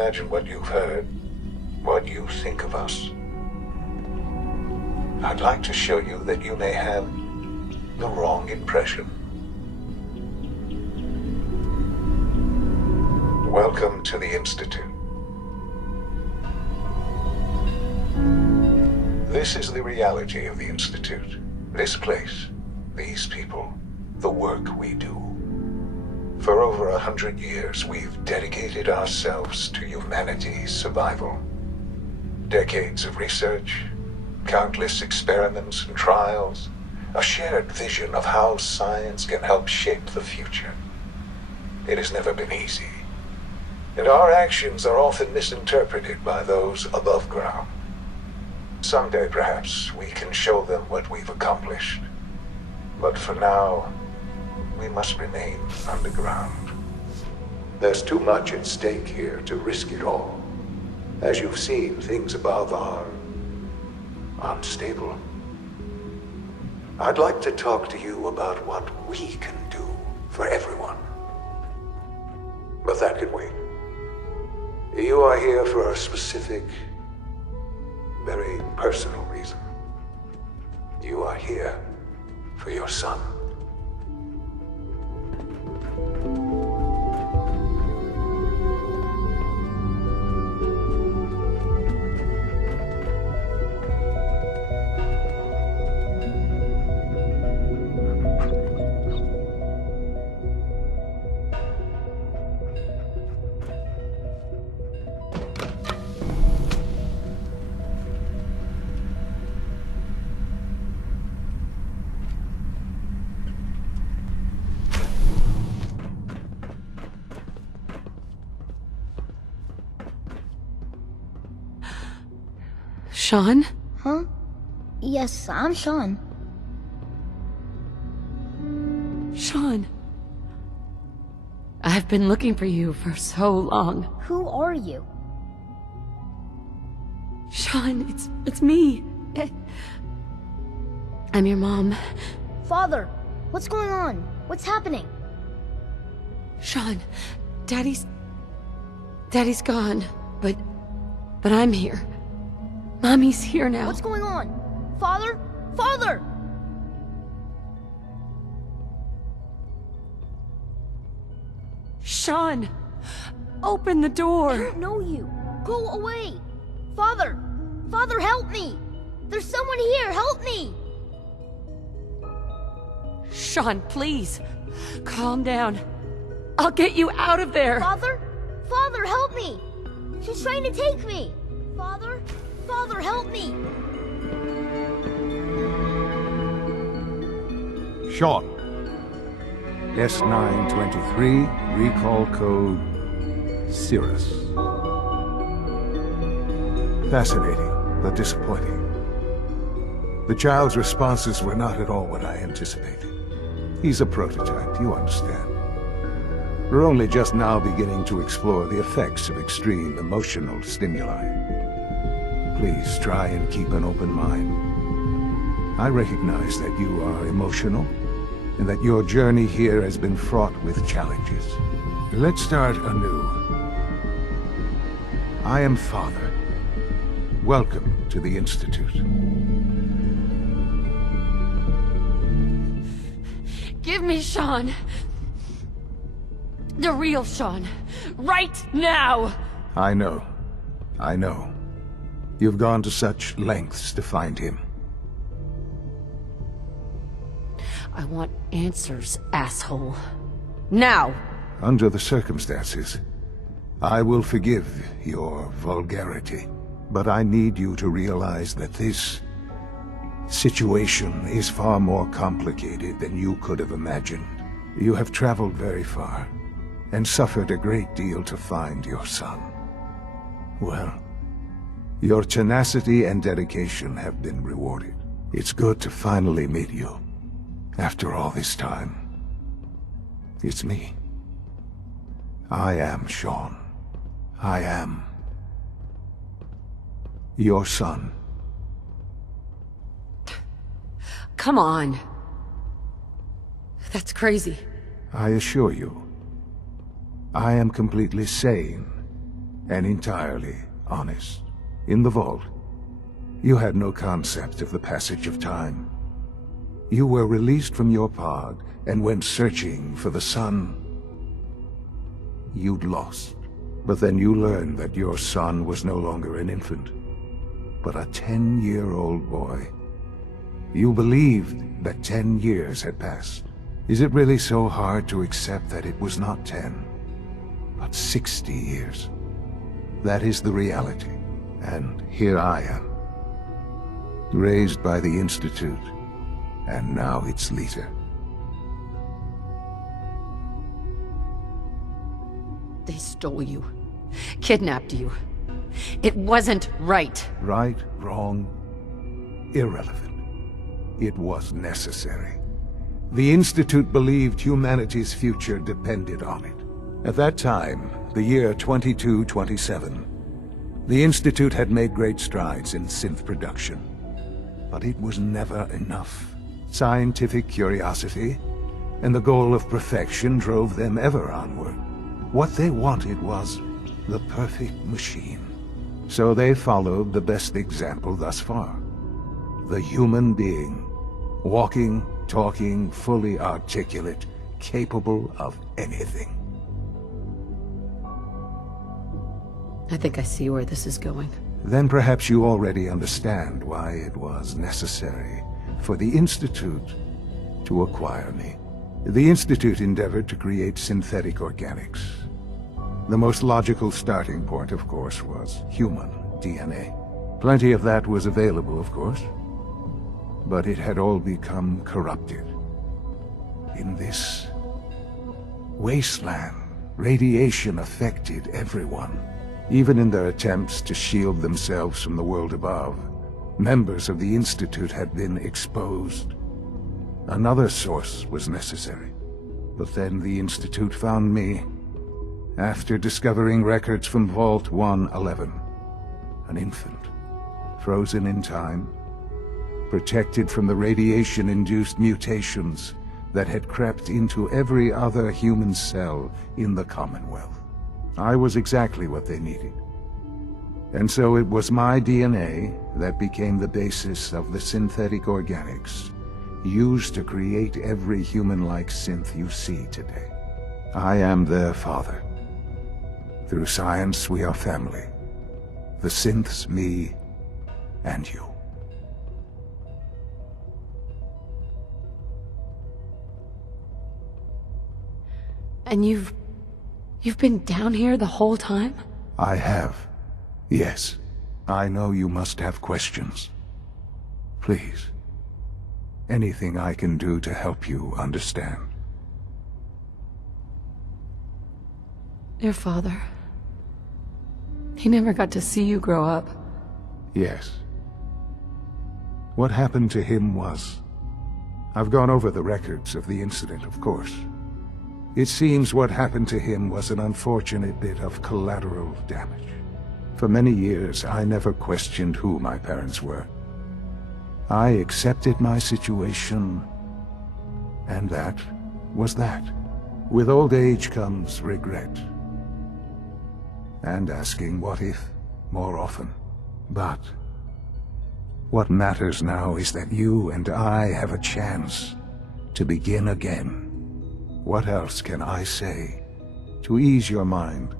imagine what you've heard, what you think of us. I'd like to show you that you may have the wrong impression. Welcome to the Institute. This is the reality of the Institute. This place, these people, the work we do. For over 100 years, we've dedicated ourselves to humanity's survival. Decades of research, countless experiments and trials, a shared vision of how science can help shape the future. It has never been easy, and our actions are often misinterpreted by those above ground. Someday, perhaps, we can show them what we've accomplished. But for now, we must remain underground. There's too much at stake here to risk it all. As you've seen, things above are unstable. I'd like to talk to you about what we can do for everyone. But that can wait. You are here for a specific, very personal reason. You are here for your son. Sean? Huh? Yes, I'm Sean. Sean. I've been looking for you for so long. Who are you? Sean, it's me. I'm your mom. Father, what's going on? What's happening? Sean, Daddy's gone, but I'm here. Mommy's here now. What's going on? Father? Father! Sean! Open the door! I don't know you. Go away! Father! Father, help me! There's someone here! Help me! Sean, please. Calm down. I'll get you out of there! Father? Father, help me! She's trying to take me! Father? Father, help me! Sean. S923, recall code Cirrus. Fascinating, but disappointing. The child's responses were not at all what I anticipated. He's a prototype, you understand. We're only just now beginning to explore the effects of extreme emotional stimuli. Please try and keep an open mind. I recognize that you are emotional, and that your journey here has been fraught with challenges. Let's start anew. I am Father. Welcome to the Institute. Give me Sean. The real Sean. Right now! I know. You've gone to such lengths to find him. I want answers, asshole. Now! Under the circumstances, I will forgive your vulgarity. But I need you to realize that this situation is far more complicated than you could have imagined. You have traveled very far, and suffered a great deal to find your son. Well, your tenacity and dedication have been rewarded. It's good to finally meet you. After all this time, it's me. I am Sean. I am your son. Come on. That's crazy. I assure you, I am completely sane and entirely honest. In the vault, you had no concept of the passage of time. You were released from your pod and went searching for the son you'd lost. But then you learned that your son was no longer an infant, but a 10-year-old boy. You believed that 10 years had passed. Is it really so hard to accept that it was not 10, but 60 years? That is the reality, and here I am, raised by the Institute, and now its leader. They stole you. Kidnapped you. It wasn't right. Right, wrong, irrelevant. It was necessary. The Institute believed humanity's future depended on it. At that time, the year 2227, the Institute had made great strides in synth production. But it was never enough. Scientific curiosity and the goal of perfection drove them ever onward. What they wanted was the perfect machine. So they followed the best example thus far. The human being, walking, talking, fully articulate, capable of anything. I think I see where this is going. Then perhaps you already understand why it was necessary for the Institute to acquire me. The Institute endeavored to create synthetic organics. The most logical starting point, of course, was human DNA. Plenty of that was available, of course, but it had all become corrupted. In this wasteland, radiation affected everyone. Even in their attempts to shield themselves from the world above, members of the Institute had been exposed. Another source was necessary. But then the Institute found me, after discovering records from Vault 111. An infant, frozen in time, protected from the radiation-induced mutations that had crept into every other human cell in the Commonwealth. I was exactly what they needed. And so it was my DNA that became the basis of the synthetic organics used to create every human-like synth you see today. I am their father. Through science, we are family. The synths, me, and you. And you've been down here the whole time? I have. Yes. I know you must have questions. Please. Anything I can do to help you understand. Your father. He never got to see you grow up. Yes. What happened to him was... I've gone over the records of the incident, of course. It seems what happened to him was an unfortunate bit of collateral damage. For many years, I never questioned who my parents were. I accepted my situation, and that was that. With old age comes regret. And asking what if more often. But what matters now is that you and I have a chance to begin again. What else can I say to ease your mind?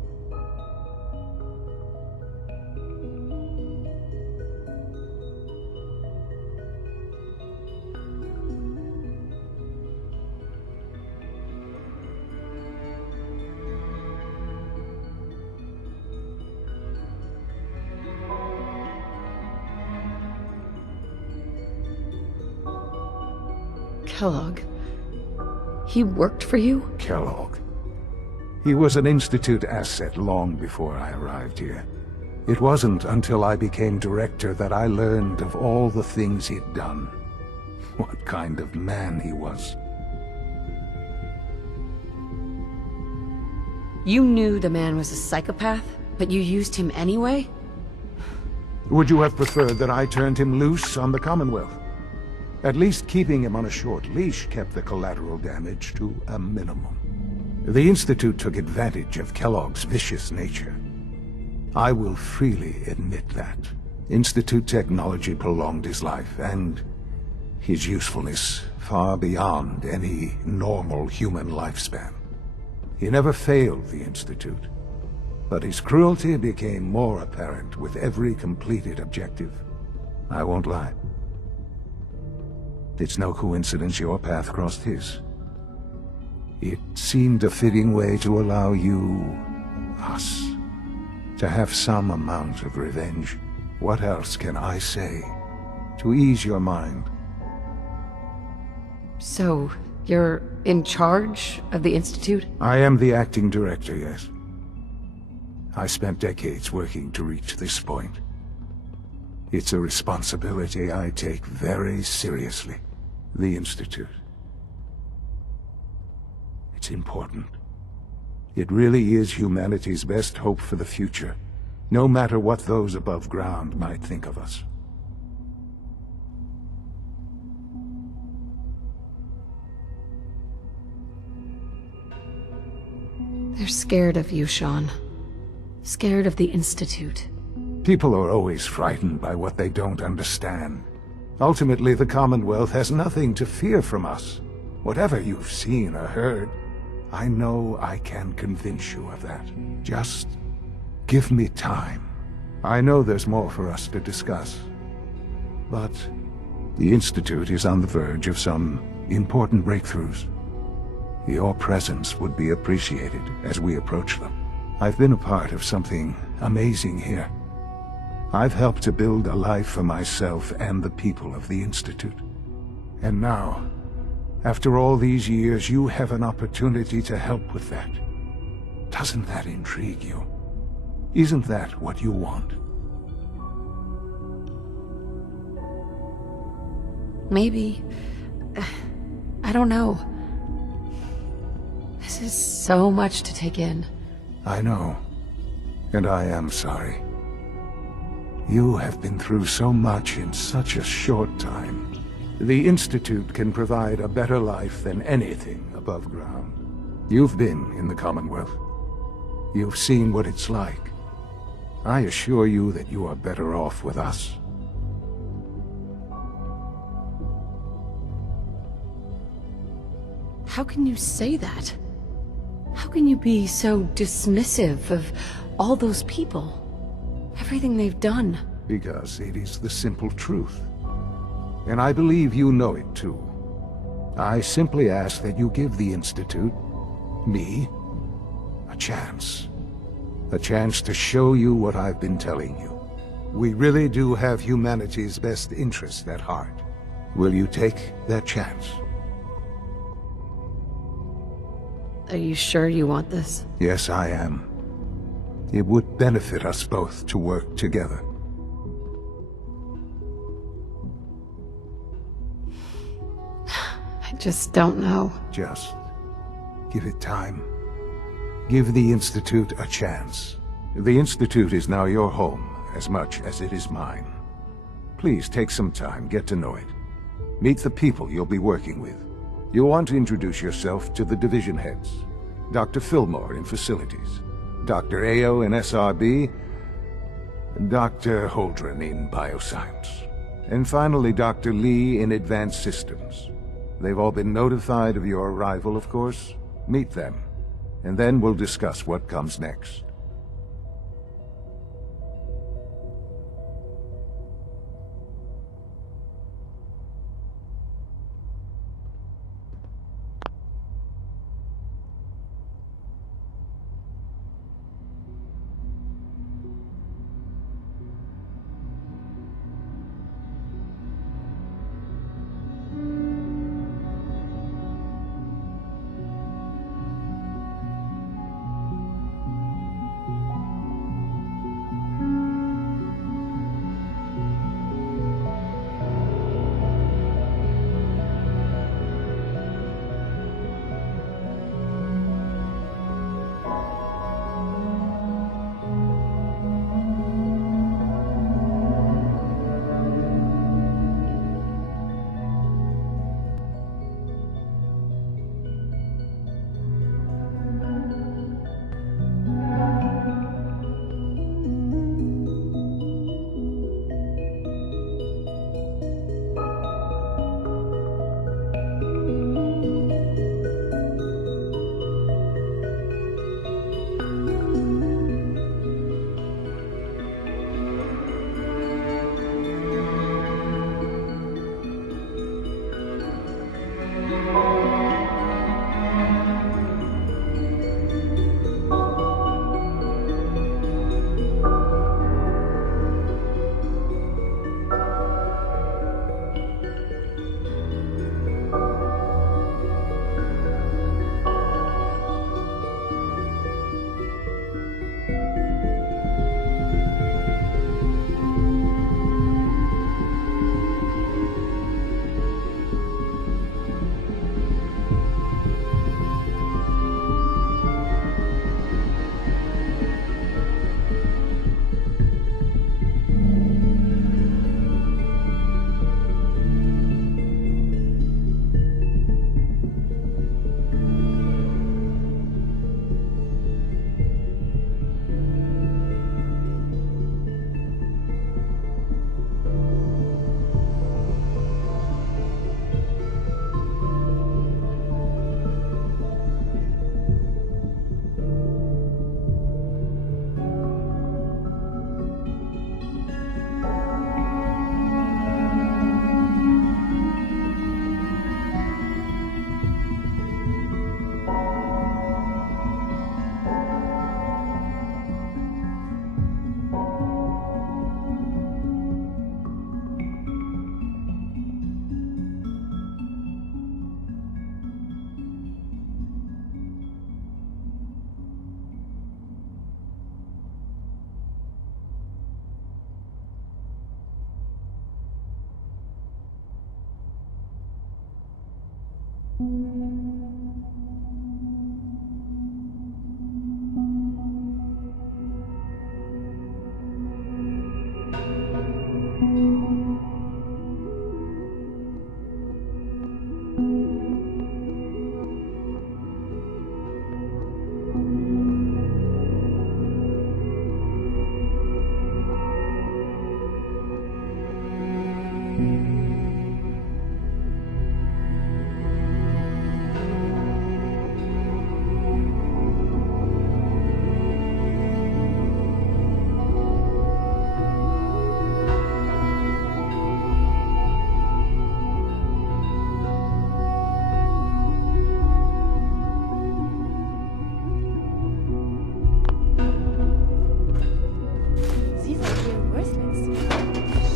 Kellogg. He worked for you? Kellogg. He was an Institute asset long before I arrived here. It wasn't until I became director that I learned of all the things he'd done. What kind of man he was. You knew the man was a psychopath, but you used him anyway? Would you have preferred that I turned him loose on the Commonwealth? At least keeping him on a short leash kept the collateral damage to a minimum. The Institute took advantage of Kellogg's vicious nature. I will freely admit that. Institute technology prolonged his life, and his usefulness far beyond any normal human lifespan. He never failed the Institute, but his cruelty became more apparent with every completed objective. I won't lie. It's no coincidence your path crossed his. It seemed a fitting way to allow you, us, to have some amount of revenge. What else can I say to ease your mind? So, you're in charge of the Institute? I am the acting director, yes. I spent decades working to reach this point. It's a responsibility I take very seriously. The Institute. It's important. It really is humanity's best hope for the future, no matter what those above ground might think of us. They're scared of you, Sean. Scared of the Institute. People are always frightened by what they don't understand. Ultimately, the Commonwealth has nothing to fear from us. Whatever you've seen or heard, I know I can convince you of that. Just give me time. I know there's more for us to discuss. But the Institute is on the verge of some important breakthroughs. Your presence would be appreciated as we approach them. I've been a part of something amazing here. I've helped to build a life for myself and the people of the Institute. And now, after all these years, you have an opportunity to help with that. Doesn't that intrigue you? Isn't that what you want? Maybe. I don't know. This is so much to take in. I know. And I am sorry. You have been through so much in such a short time. The Institute can provide a better life than anything above ground. You've been in the Commonwealth. You've seen what it's like. I assure you that you are better off with us. How can you say that? How can you be so dismissive of all those people? Everything they've done? Because it is the simple truth. And I believe you know it too. I simply ask that you give the Institute, me, a chance. A chance to show you what I've been telling you. We really do have humanity's best interest at heart. Will you take that chance? Are you sure you want this? Yes, I am. It would benefit us both to work together. I just don't know. Just give it time. Give the Institute a chance. The Institute is now your home as much as it is mine. Please take some time, get to know it. Meet the people you'll be working with. You'll want to introduce yourself to the division heads. Dr. Fillmore in Facilities, Dr. Ayo in SRB, Dr. Holdren in Bioscience, and finally Dr. Lee in Advanced Systems. They've all been notified of your arrival, of course. Meet them, and then we'll discuss what comes next.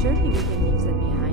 surely we can leave them behind.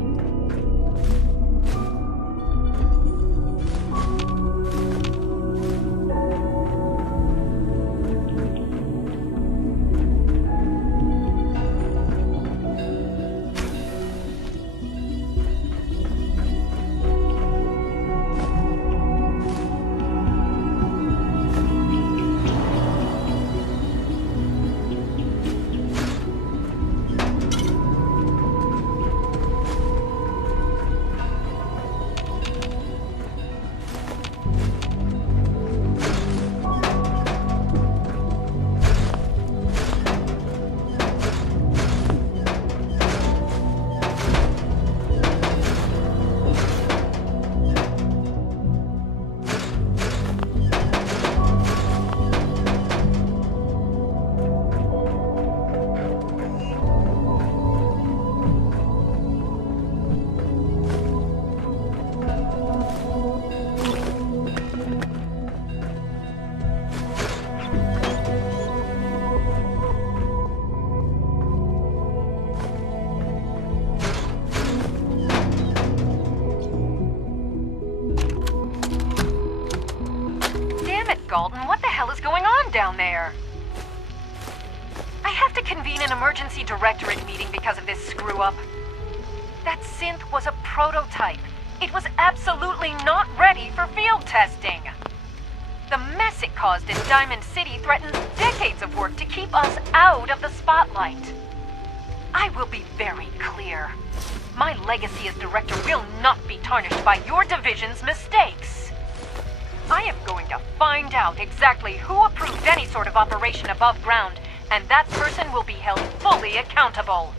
Galton, what the hell is going on down there? I have to convene an emergency directorate meeting because of this screw-up. That synth was a prototype. It was absolutely not ready for field testing. The mess it caused in Diamond City threatens decades of work to keep us out of the spotlight. I will be very clear. My legacy as director will not be tarnished by your division's mistakes. I am going to find out exactly who approved any sort of operation above ground, and that person will be held fully accountable.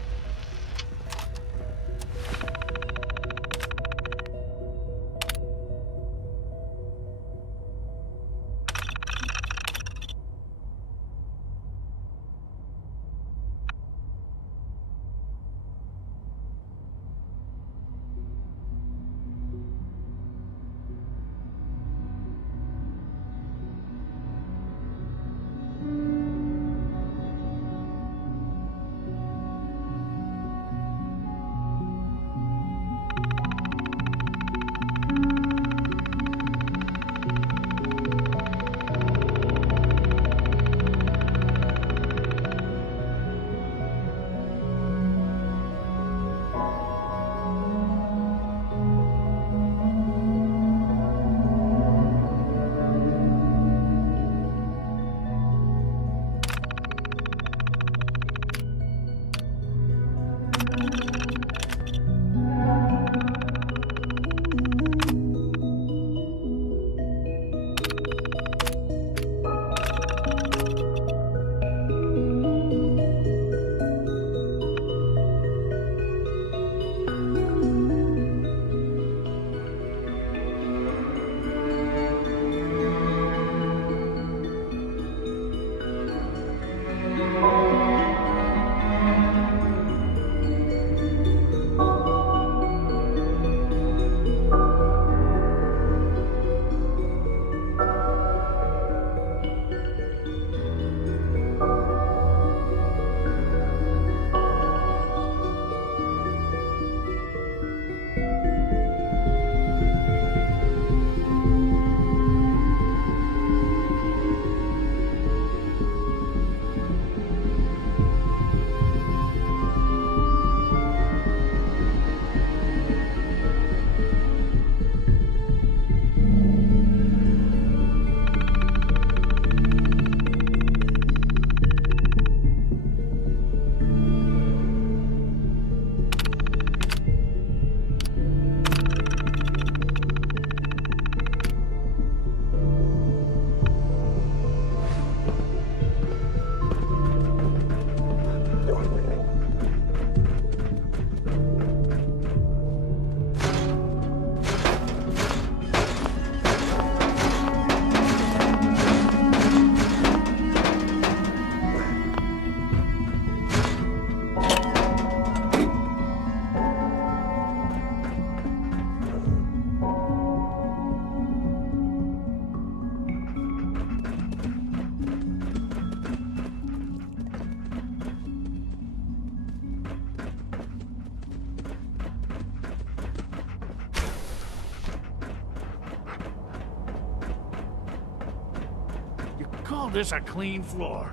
call this a clean floor?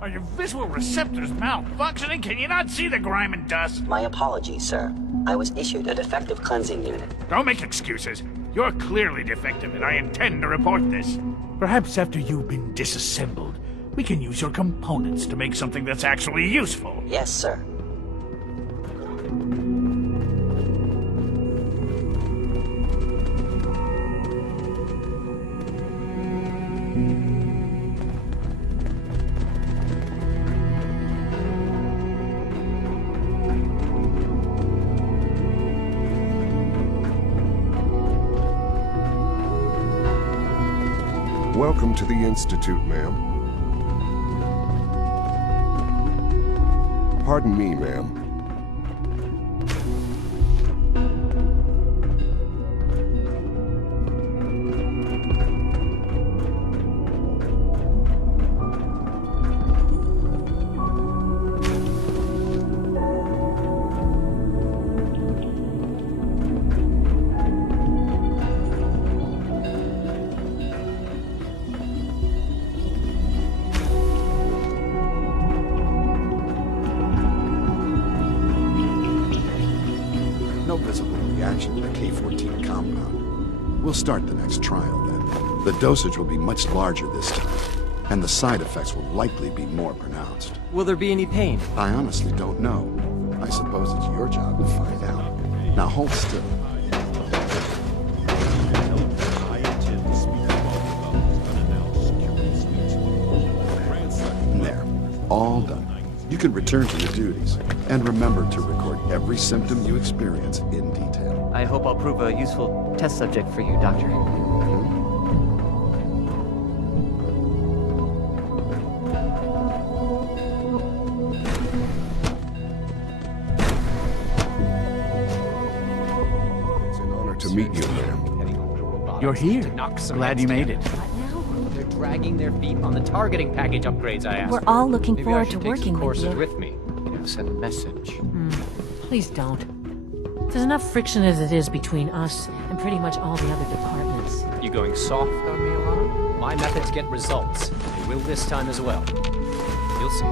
Are your visual receptors malfunctioning? Can you not see the grime and dust? My apologies, sir. I was issued a defective cleansing unit. Don't make excuses. You're clearly defective, and I intend to report this. Perhaps after you've been disassembled, we can use your components to make something that's actually useful. Yes, sir. Welcome to the Institute, ma'am. Pardon me, ma'am. No visible reaction to the K-14 compound. We'll start the next trial then. The dosage will be much larger this time, and the side effects will likely be more pronounced. Will there be any pain? I honestly don't know. I suppose it's your job to find out. Now hold still. There. All done. You can return to your duties, and remember to record every symptom you experience in detail. I hope I'll prove a useful test subject for you, Doctor. It's an honor to meet you, ma'am. You're here. Glad you made it. They're dragging their feet on the targeting package upgrades I asked We're for. all looking Maybe forward I should to take working some with courses you. with me. Send a message. Please don't. There's enough friction as it is between us and pretty much all the other departments. You going soft on me, Alana? My methods get results. They will this time as well. You'll see.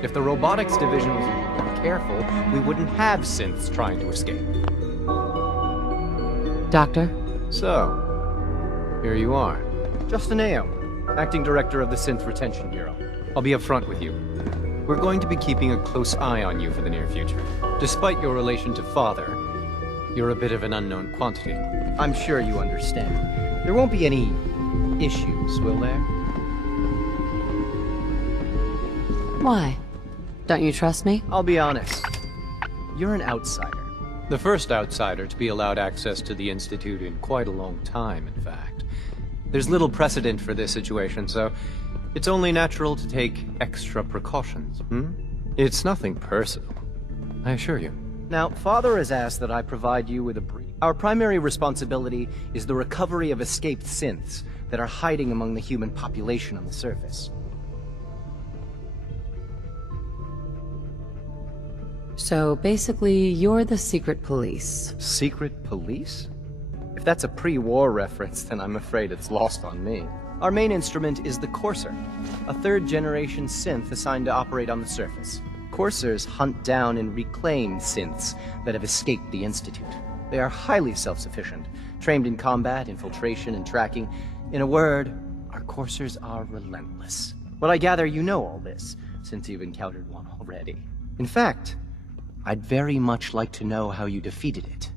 If the robotics division was more careful, we wouldn't have synths trying to escape. Doctor? So, here you are. Justin Ayo, acting director of the Synth Retention Bureau. I'll be upfront with you. We're going to be keeping a close eye on you for the near future. Despite your relation to Father, you're a bit of an unknown quantity. I'm sure you understand. There won't be any issues, will there? Why? Don't you trust me? I'll be honest. You're an outsider. The first outsider to be allowed access to the Institute in quite a long time, in fact. There's little precedent for this situation, so it's only natural to take extra precautions, It's nothing personal, I assure you. Now, Father has asked that I provide you with a brief. Our primary responsibility is the recovery of escaped synths that are hiding among the human population on the surface. So basically, you're the secret police. Secret police? If that's a pre-war reference, then I'm afraid it's lost on me. Our main instrument is the Courser, a third-generation synth assigned to operate on the surface. Coursers hunt down and reclaim synths that have escaped the Institute. They are highly self-sufficient, trained in combat, infiltration, and tracking. In a word, our Coursers are relentless. But I gather you know all this, since you've encountered one already. In fact, I'd very much like to know how you defeated it.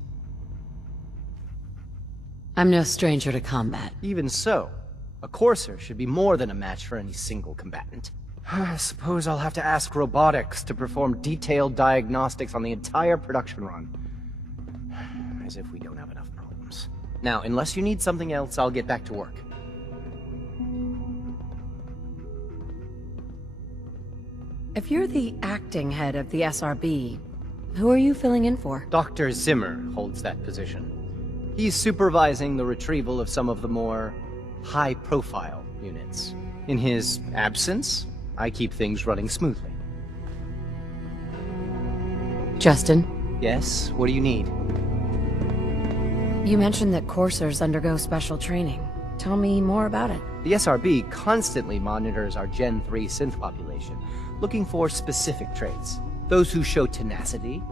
I'm no stranger to combat. Even so, a Courser should be more than a match for any single combatant. I suppose I'll have to ask robotics to perform detailed diagnostics on the entire production run. As if we don't have enough problems. Now, unless you need something else, I'll get back to work. If you're the acting head of the SRB, who are you filling in for? Dr. Zimmer holds that position. He's supervising the retrieval of some of the more high-profile units. In his absence, I keep things running smoothly. Justin? Yes? What do you need? You mentioned that coursers undergo special training. Tell me more about it. The SRB constantly monitors our Gen 3 synth population, looking for specific traits. Those who show tenacity,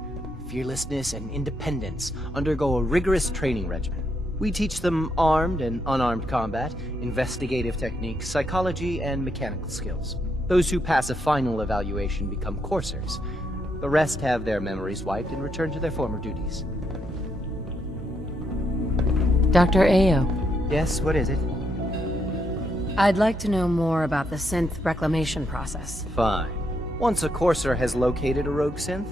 fearlessness, and independence undergo a rigorous training regimen. We teach them armed and unarmed combat, investigative techniques, psychology, and mechanical skills. Those who pass a final evaluation become coursers. The rest have their memories wiped and return to their former duties. Dr. Ayo. Yes, what is it? I'd like to know more about the synth reclamation process. Fine. Once a courser has located a rogue synth,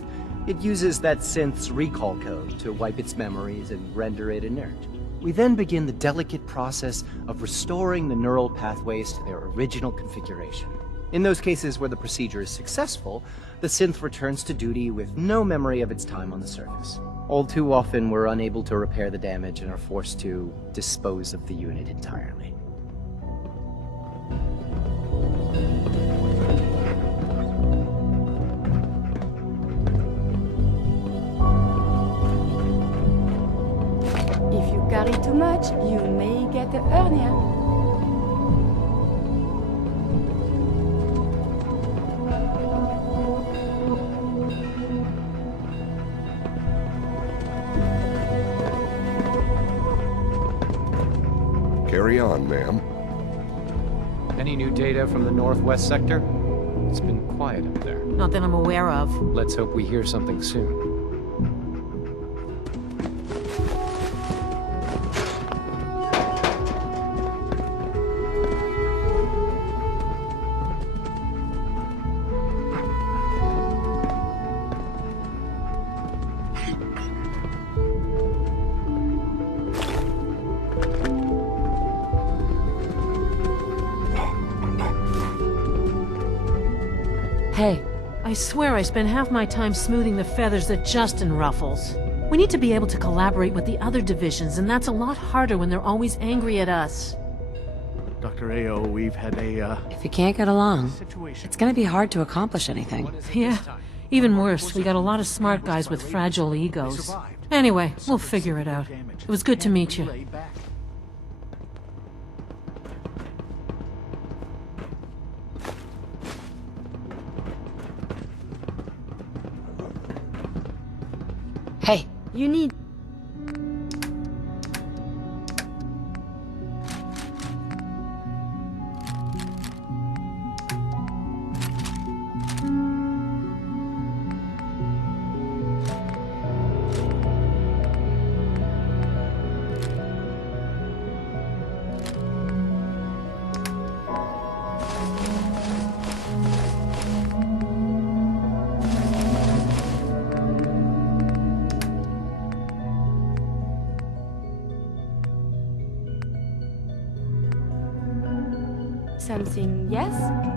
it uses that synth's recall code to wipe its memories and render it inert. We then begin the delicate process of restoring the neural pathways to their original configuration. In those cases where the procedure is successful, the synth returns to duty with no memory of its time on the surface. All too often, we're unable to repair the damage and are forced to dispose of the unit entirely. If you carry too much, you may get a hernia. Carry on, ma'am. Any new data from the northwest sector? It's been quiet up there. Not that I'm aware of. Let's hope we hear something soon. Hey. I swear I spend half my time smoothing the feathers that Justin ruffles. We need to be able to collaborate with the other divisions, and that's a lot harder when they're always angry at us. Dr. Ayo, we've had a, If you can't get along, it's gonna be hard to accomplish anything. Yeah. Even worse, we got a lot of smart guys with fragile egos. Anyway, we'll figure it out. It was good to meet you. Hey. You need... something, yes?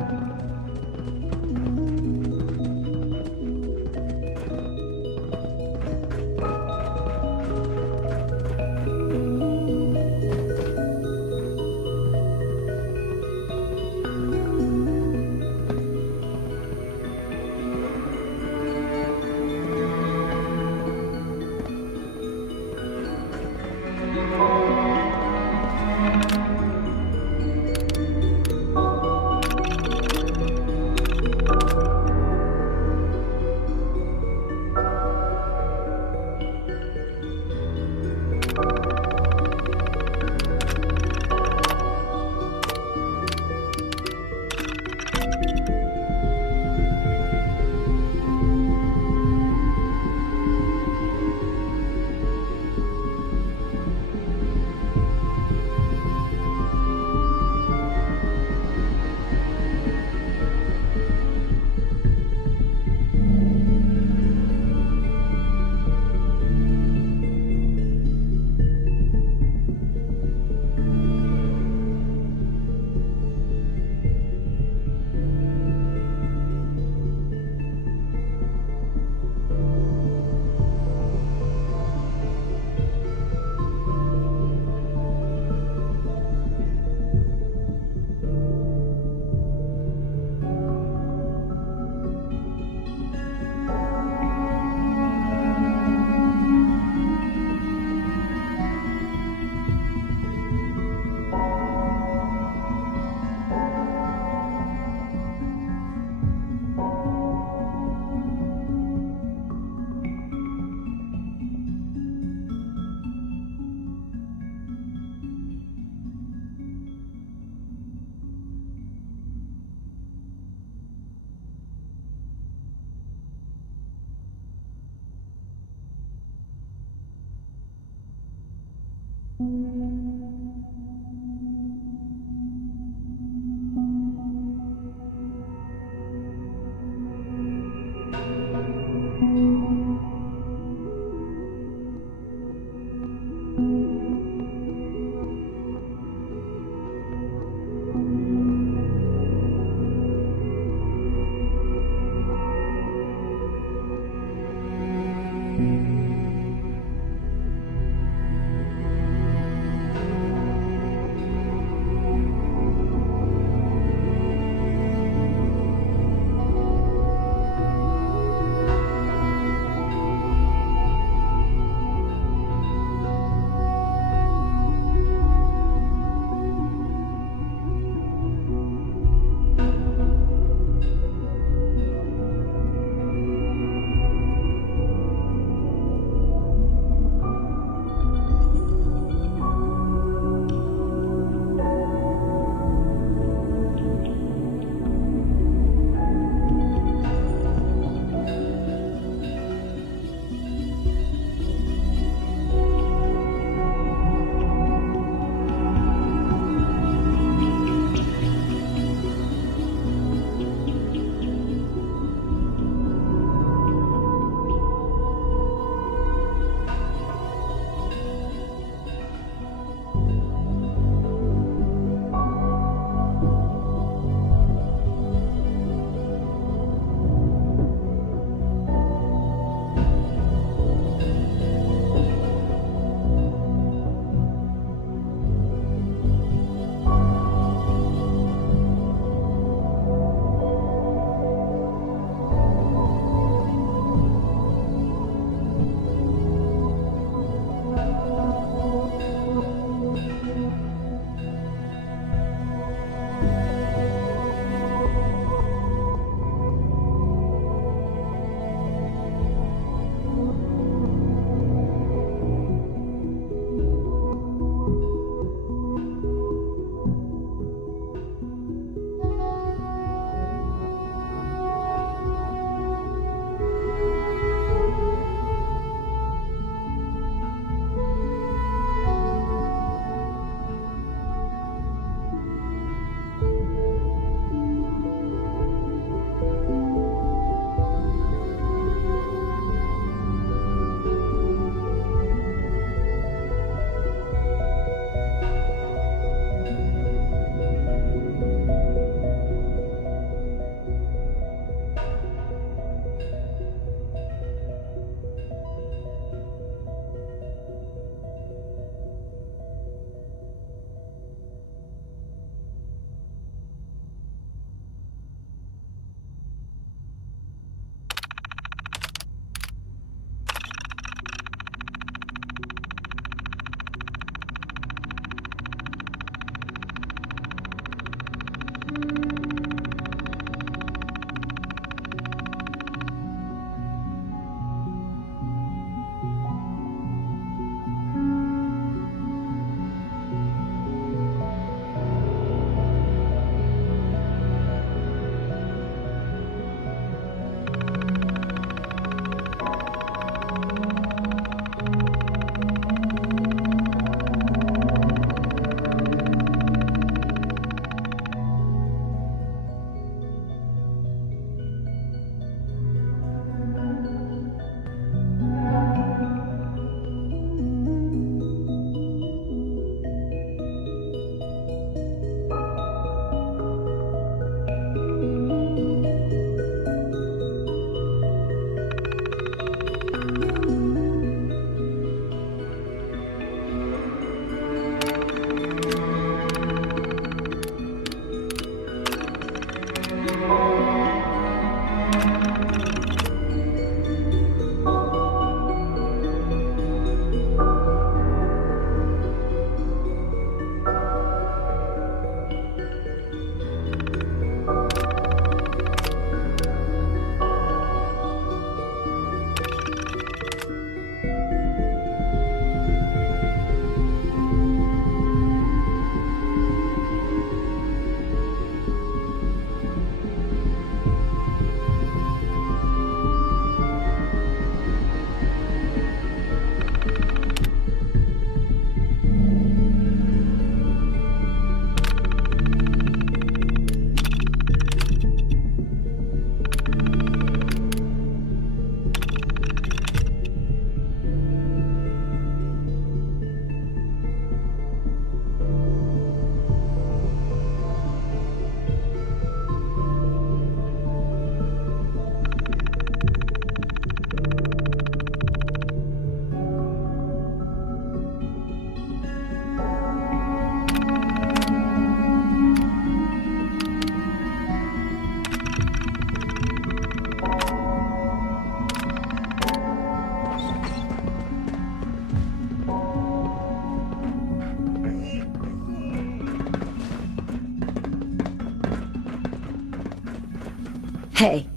Hey.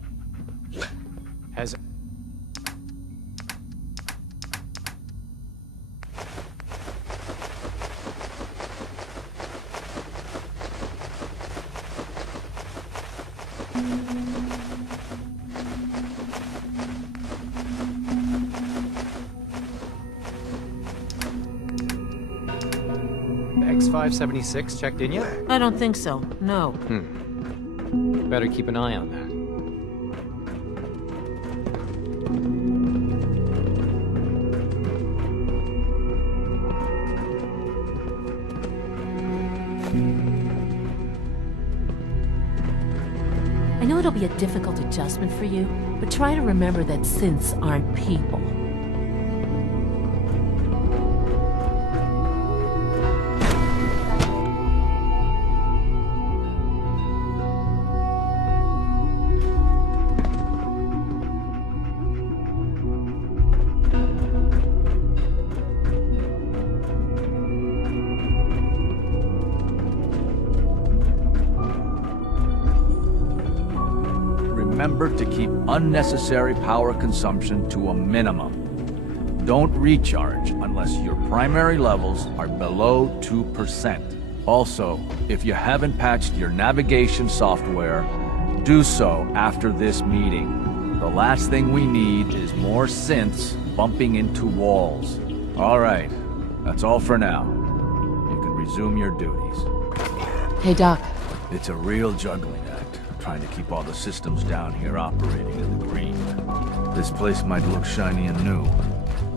Has... X576 checked in yet? I don't think so. No. Better keep an eye on that. I know it'll be a difficult adjustment for you, but try to remember that synths aren't people. Remember to keep unnecessary power consumption to a minimum. Don't recharge unless your primary levels are below 2%. Also, if you haven't patched your navigation software, do so after this meeting. The last thing we need is more synths bumping into walls. All right, that's all for now. You can resume your duties. Hey, Doc. It's a real juggling act, trying to keep all the systems down here operating in the green. This place might look shiny and new,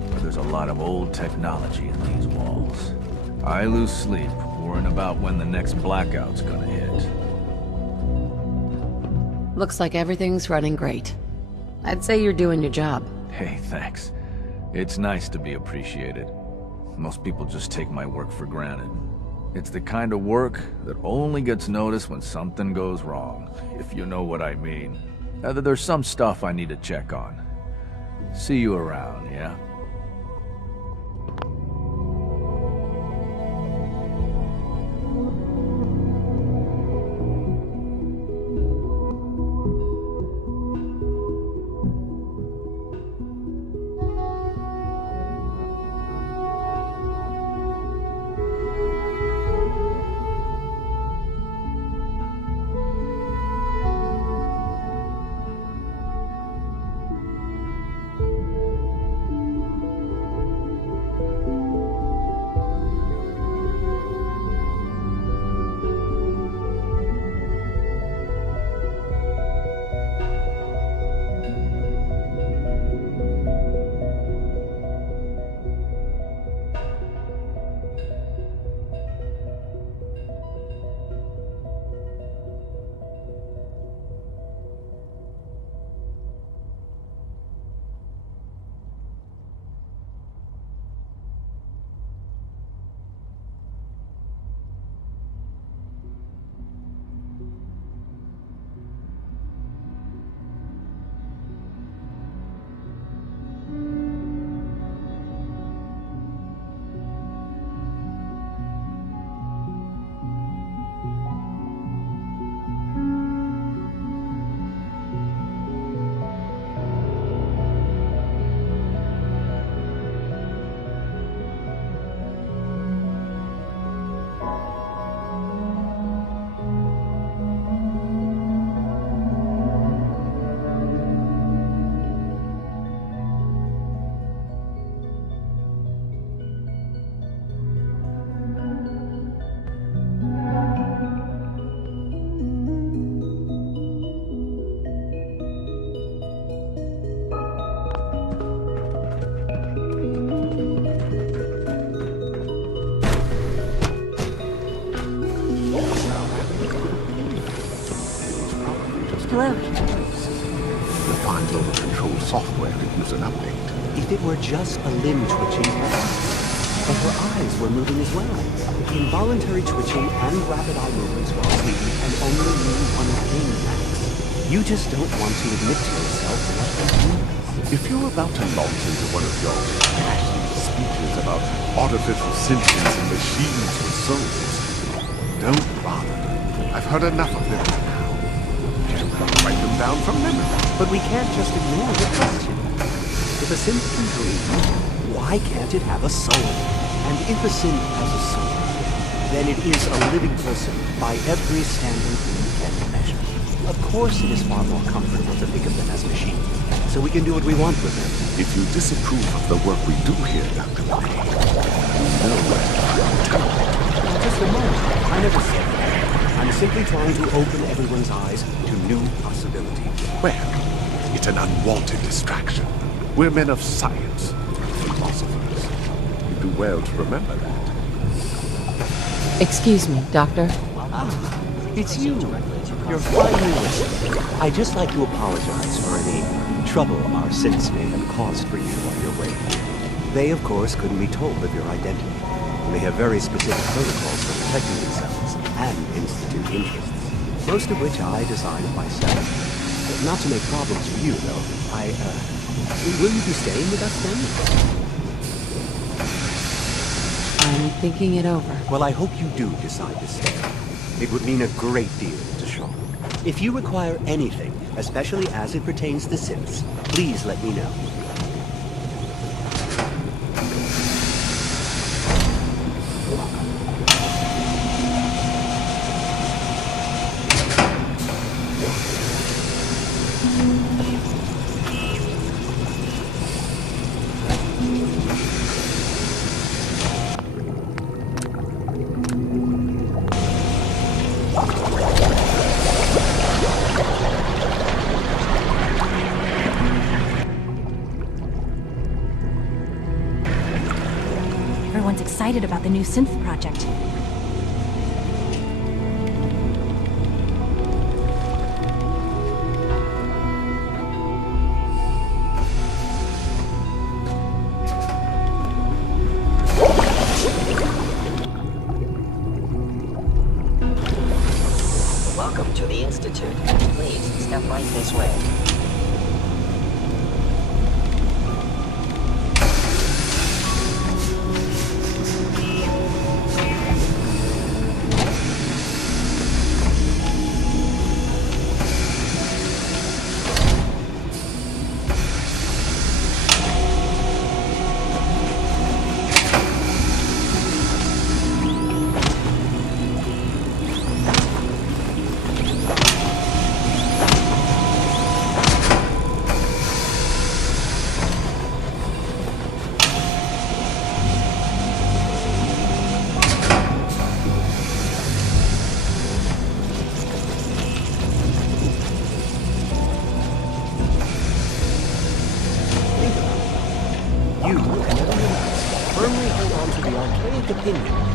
but there's a lot of old technology in these walls. I lose sleep worrying about when the next blackout's gonna hit. Looks like everything's running great. I'd say you're doing your job. Hey, thanks. It's nice to be appreciated. Most people just take my work for granted. It's the kind of work that only gets noticed when something goes wrong, if you know what I mean. There's some stuff I need to check on. See you around, yeah? Hello. The final control software could use an update. If it were just a limb twitching, but her eyes were moving as well. Involuntary twitching and rapid eye movements were seen and only mean one thing, Max. You just don't want to admit to yourself what they mean. If you're about to launch into one of your passionate speeches about artificial sentience and machines with souls, don't bother. I've heard enough of them now. Just got to write them down from memory. But we can't just ignore the question. If a synth can dream, why can't it have a soul? And if a synth has a soul, then it is a living person by every standard we can measure. Of course it is far more comfortable to think of them as machines, so we can do what we want with them. If you disapprove of the work we do here, Dr. May, you know what I'm telling you. Just a moment. I never said that. I'm simply trying to open everyone's eyes to new possibilities. Well, it's an unwanted distraction. We're men of science, philosophers. You do well to remember that. Excuse me, Doctor. It's you. You're finally listening. I'd just like to apologize for any trouble our synths may have caused for you on your way here. They, of course, couldn't be told of your identity. They have very specific protocols for protecting themselves and Institute interests, most of which I designed myself. Not to make problems for you, though. Will you be staying with us then? I'm thinking it over. Well, I hope you do decide to stay. It would mean a great deal to Shaw. If you require anything, especially as it pertains to synths, please let me know. Everyone's excited about the new synth project. Welcome to the Institute. Please, step right this way.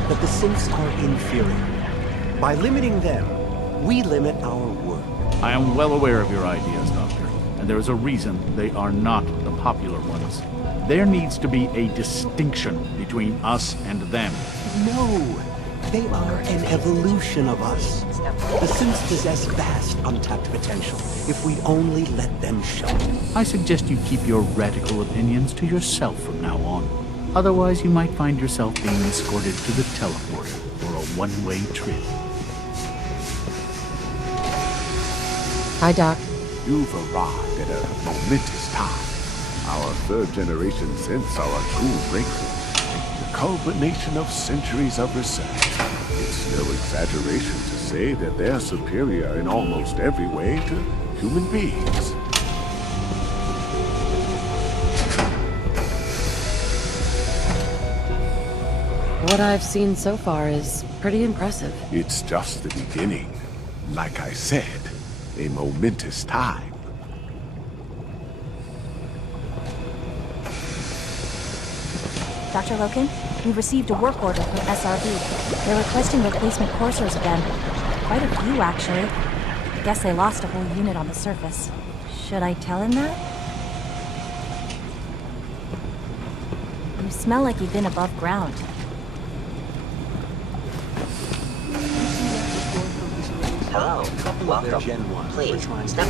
That the synths are inferior. By limiting them, we limit our work. I am well aware of your ideas, Doctor, and there is a reason they are not the popular ones. There needs to be a distinction between us and them. No, they are an evolution of us. The synths possess vast untapped potential if we only let them show it. I suggest you keep your radical opinions to yourself from now on. Otherwise, you might find yourself being escorted to the teleporter for a one-way trip. Hi, Doc. You've arrived at a momentous time. Our third-generation synths are a true breakthrough. The culmination of centuries of research. It's no exaggeration to say that they're superior in almost every way to human beings. What I've seen so far is pretty impressive. It's just the beginning. Like I said, a momentous time. Dr. Loken, we received a work order from SRB. They're requesting replacement coursers again. Quite a few, actually. Guess they lost a whole unit on the surface. Should I tell him that? You smell like you've been above ground. Hello, welcome. Gen 1. Please, step.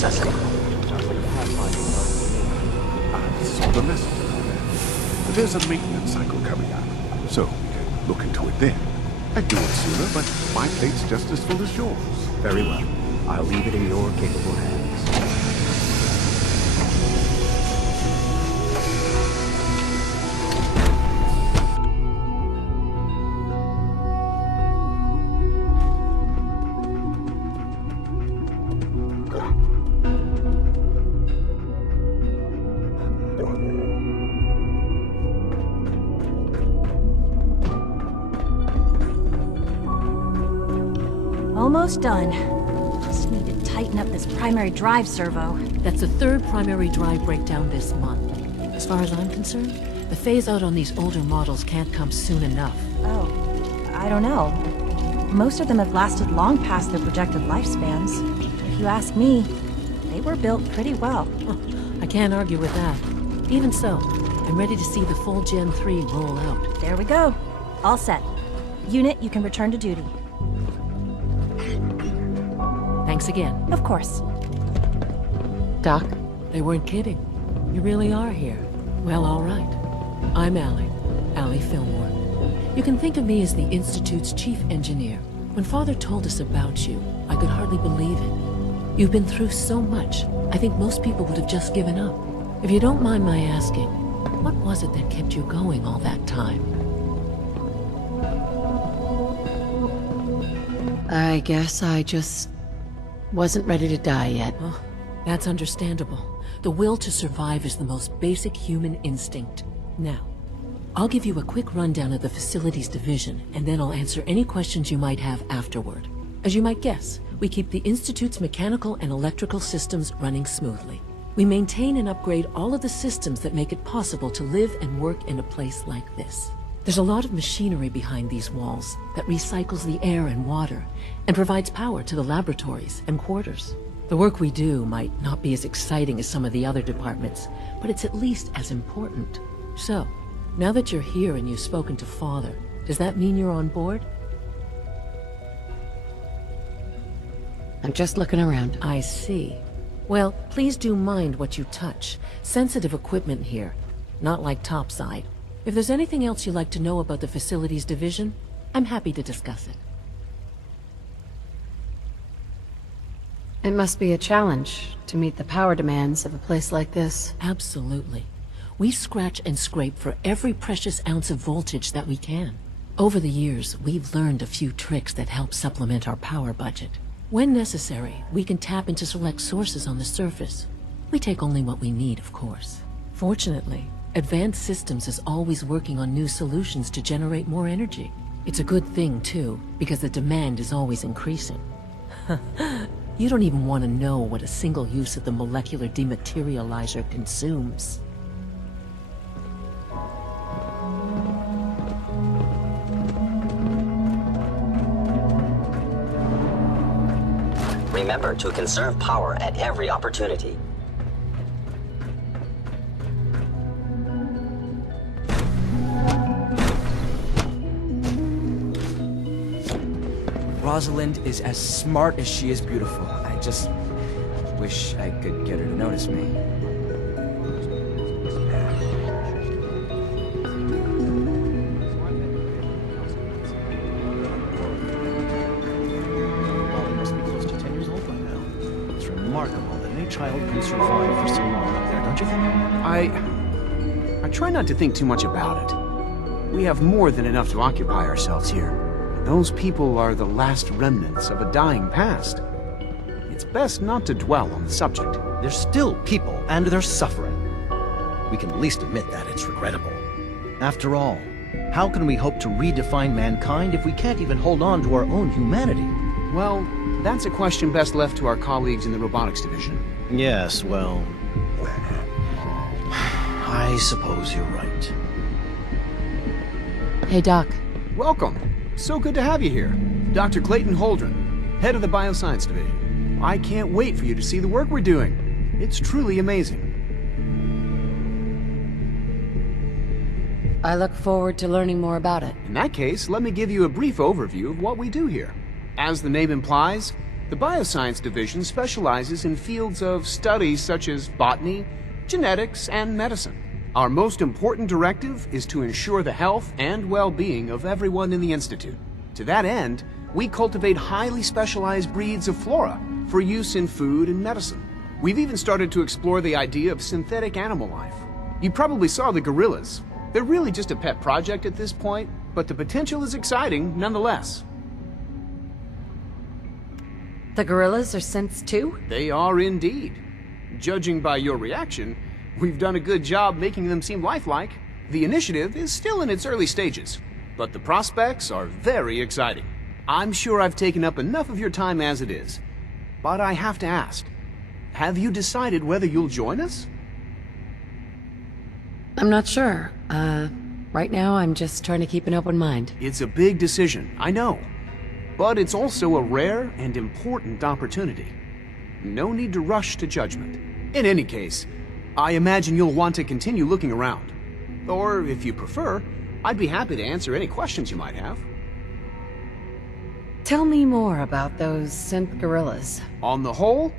Processing. I saw the message on that. There's a maintenance cycle coming up, so we can look into it then. I'd do it sooner, but my plate's just as full as yours. Very well. I'll leave it in your capable hands. Almost done. Just need to tighten up this primary drive servo. That's the third primary drive breakdown this month. As far as I'm concerned, the phase-out on these older models can't come soon enough. Oh, I don't know. Most of them have lasted long past their projected lifespans. If you ask me, they were built pretty well. I can't argue with that. Even so, I'm ready to see the full Gen 3 roll out. There we go. All set. Unit, you can return to duty. Thanks again. Of course. Doc? They weren't kidding. You really are here. Well, all right. I'm Allie Fillmore. You can think of me as the Institute's chief engineer. When Father told us about you, I could hardly believe it. You've been through so much, I think most people would have just given up. If you don't mind my asking, what was it that kept you going all that time? I guess I just wasn't ready to die yet. Oh, that's understandable. The will to survive is the most basic human instinct. Now, I'll give you a quick rundown of the facilities division, and then I'll answer any questions you might have afterward. As you might guess, we keep the Institute's mechanical and electrical systems running smoothly. We maintain and upgrade all of the systems that make it possible to live and work in a place like this. There's a lot of machinery behind these walls that recycles the air and water and provides power to the laboratories and quarters. The work we do might not be as exciting as some of the other departments, but it's at least as important. So, now that you're here and you've spoken to Father, does that mean you're on board? I'm just looking around. I see. Well, please do mind what you touch. Sensitive equipment here, not like topside. If there's anything else you'd like to know about the facilities division, I'm happy to discuss it. It must be a challenge to meet the power demands of a place like this. Absolutely. We scratch and scrape for every precious ounce of voltage that we can. Over the years, we've learned a few tricks that help supplement our power budget. When necessary, we can tap into select sources on the surface. We take only what we need, of course. Fortunately, Advanced Systems is always working on new solutions to generate more energy. It's a good thing, too, because the demand is always increasing. You don't even want to know what a single use of the molecular dematerializer consumes. Remember to conserve power at every opportunity. Rosalind is as smart as she is beautiful. I just wish I could get her to notice me. Must be close to 10 years old by now. It's remarkable that any child can survive for so long up there, don't you think? I try not to think too much about it. We have more than enough to occupy ourselves here. Those people are the last remnants of a dying past. It's best not to dwell on the subject. They're still people, and they're suffering. We can at least admit that it's regrettable. After all, how can we hope to redefine mankind if we can't even hold on to our own humanity? Well, that's a question best left to our colleagues in the robotics division. Yes, well, I suppose you're right. Hey, Doc. Welcome. So good to have you here. Dr. Clayton Holdren, head of the Bioscience Division. I can't wait for you to see the work we're doing. It's truly amazing. I look forward to learning more about it. In that case, let me give you a brief overview of what we do here. As the name implies, The Bioscience Division specializes in fields of study such as botany, genetics, and medicine. Our most important directive is to ensure the health and well-being of everyone in the Institute. To that end, we cultivate highly specialized breeds of flora for use in food and medicine. We've even started to explore the idea of synthetic animal life. You probably saw the gorillas. They're really just a pet project at this point, but the potential is exciting nonetheless. The gorillas are synths too? They are indeed. Judging by your reaction, we've done a good job making them seem lifelike. The initiative is still in its early stages, but the prospects are very exciting. I'm sure I've taken up enough of your time as it is, but I have to ask, have you decided whether you'll join us? I'm not sure. Right now I'm just trying to keep an open mind. It's a big decision, I know, but it's also a rare and important opportunity. No need to rush to judgment. In any case, I imagine you'll want to continue looking around. Or, if you prefer, I'd be happy to answer any questions you might have. Tell me more about those synth gorillas. On the whole,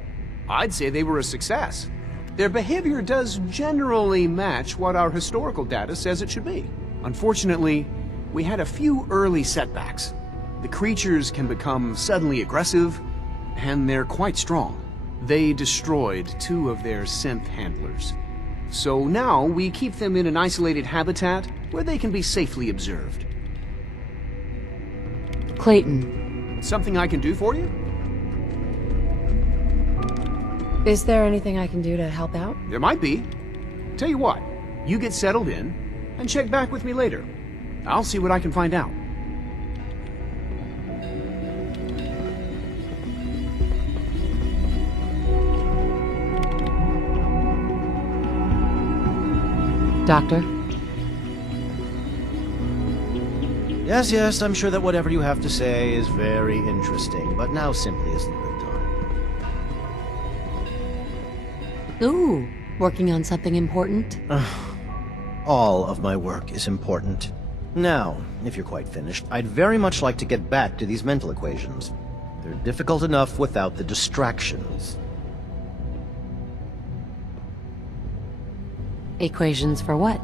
I'd say they were a success. Their behavior does generally match what our historical data says it should be. Unfortunately, we had a few early setbacks. The creatures can become suddenly aggressive, and they're quite strong. They destroyed 2 of their synth handlers. So now we keep them in an isolated habitat where they can be safely observed. Clayton. Something I can do for you? Is there anything I can do to help out? There might be. Tell you what, you get settled in, and check back with me later. I'll see what I can find out. Doctor? Yes, yes, I'm sure that whatever you have to say is very interesting, but now simply isn't the time. Ooh, working on something important? All of my work is important. Now, if you're quite finished, I'd very much like to get back to these mental equations. They're difficult enough without the distractions. Equations for what?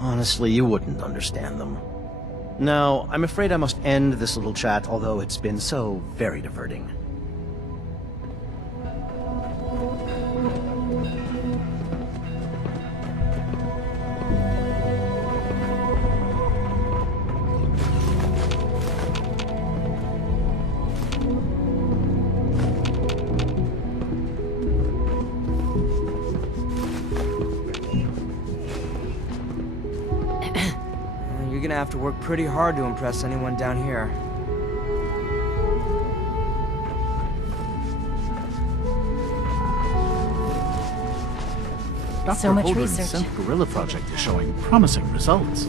Honestly, you wouldn't understand them. Now, I'm afraid I must end this little chat, although it's been so very diverting. You're gonna have to work pretty hard to impress anyone down here. So much Holden's research. Synth Gorilla project is showing promising results.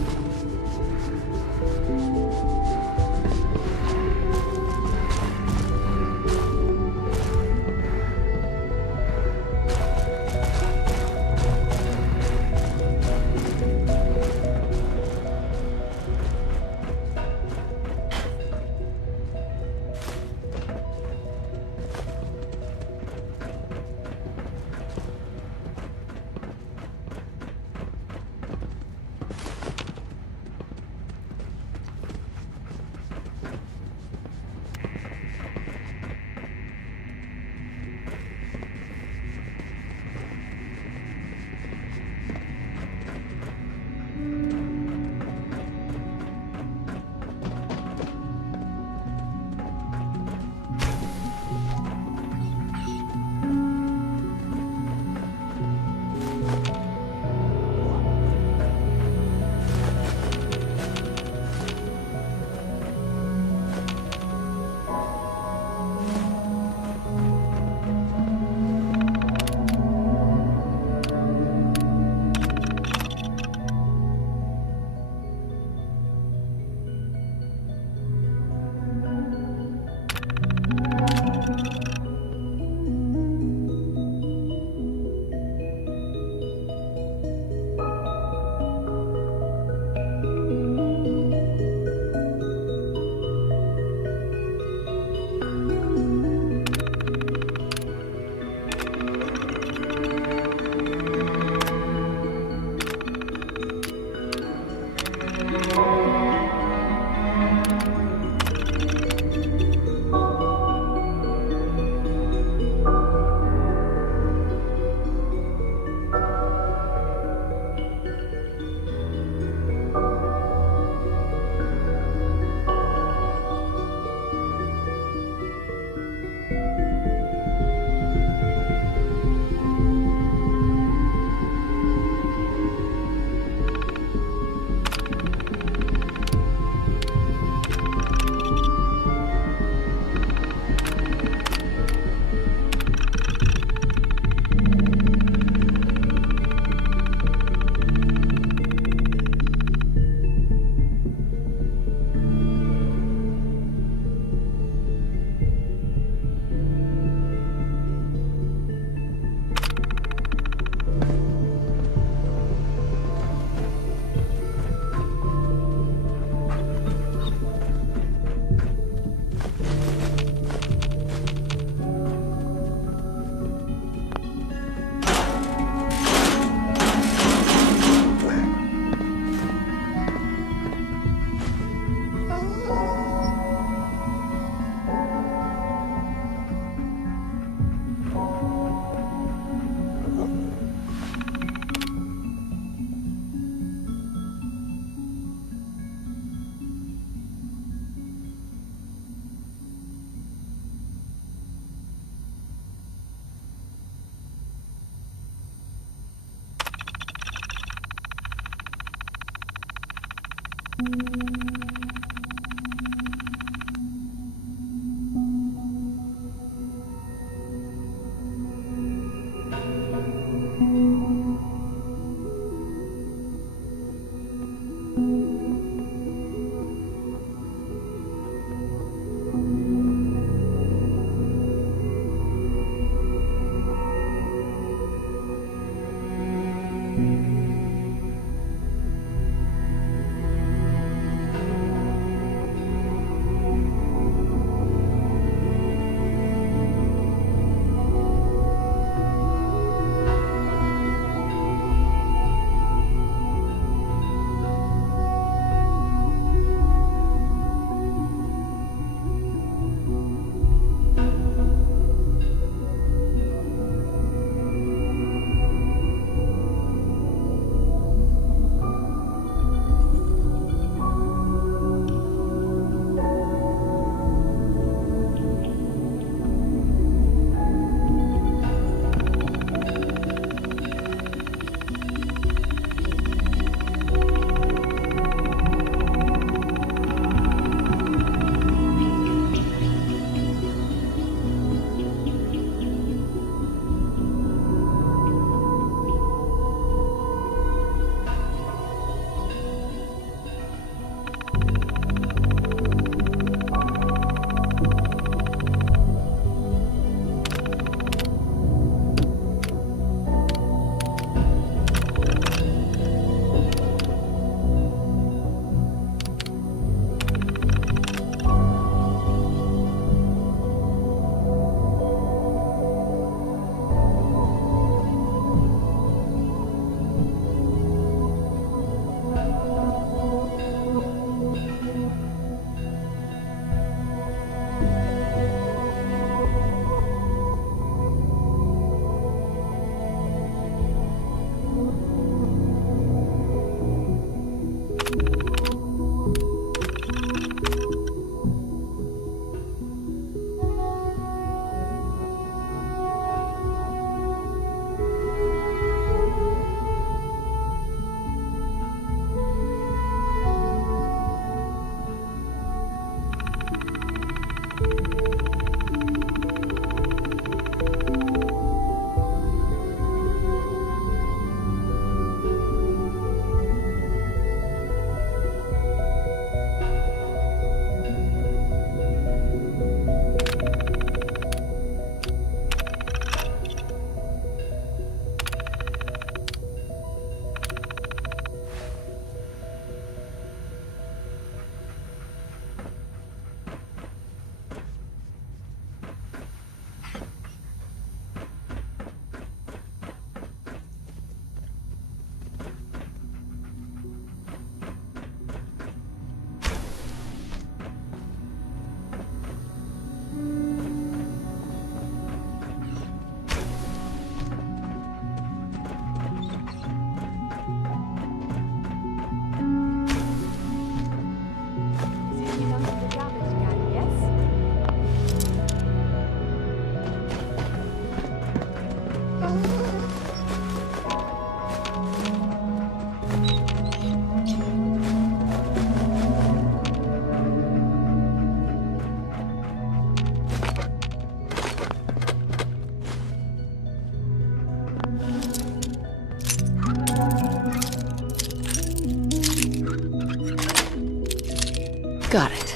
Got it.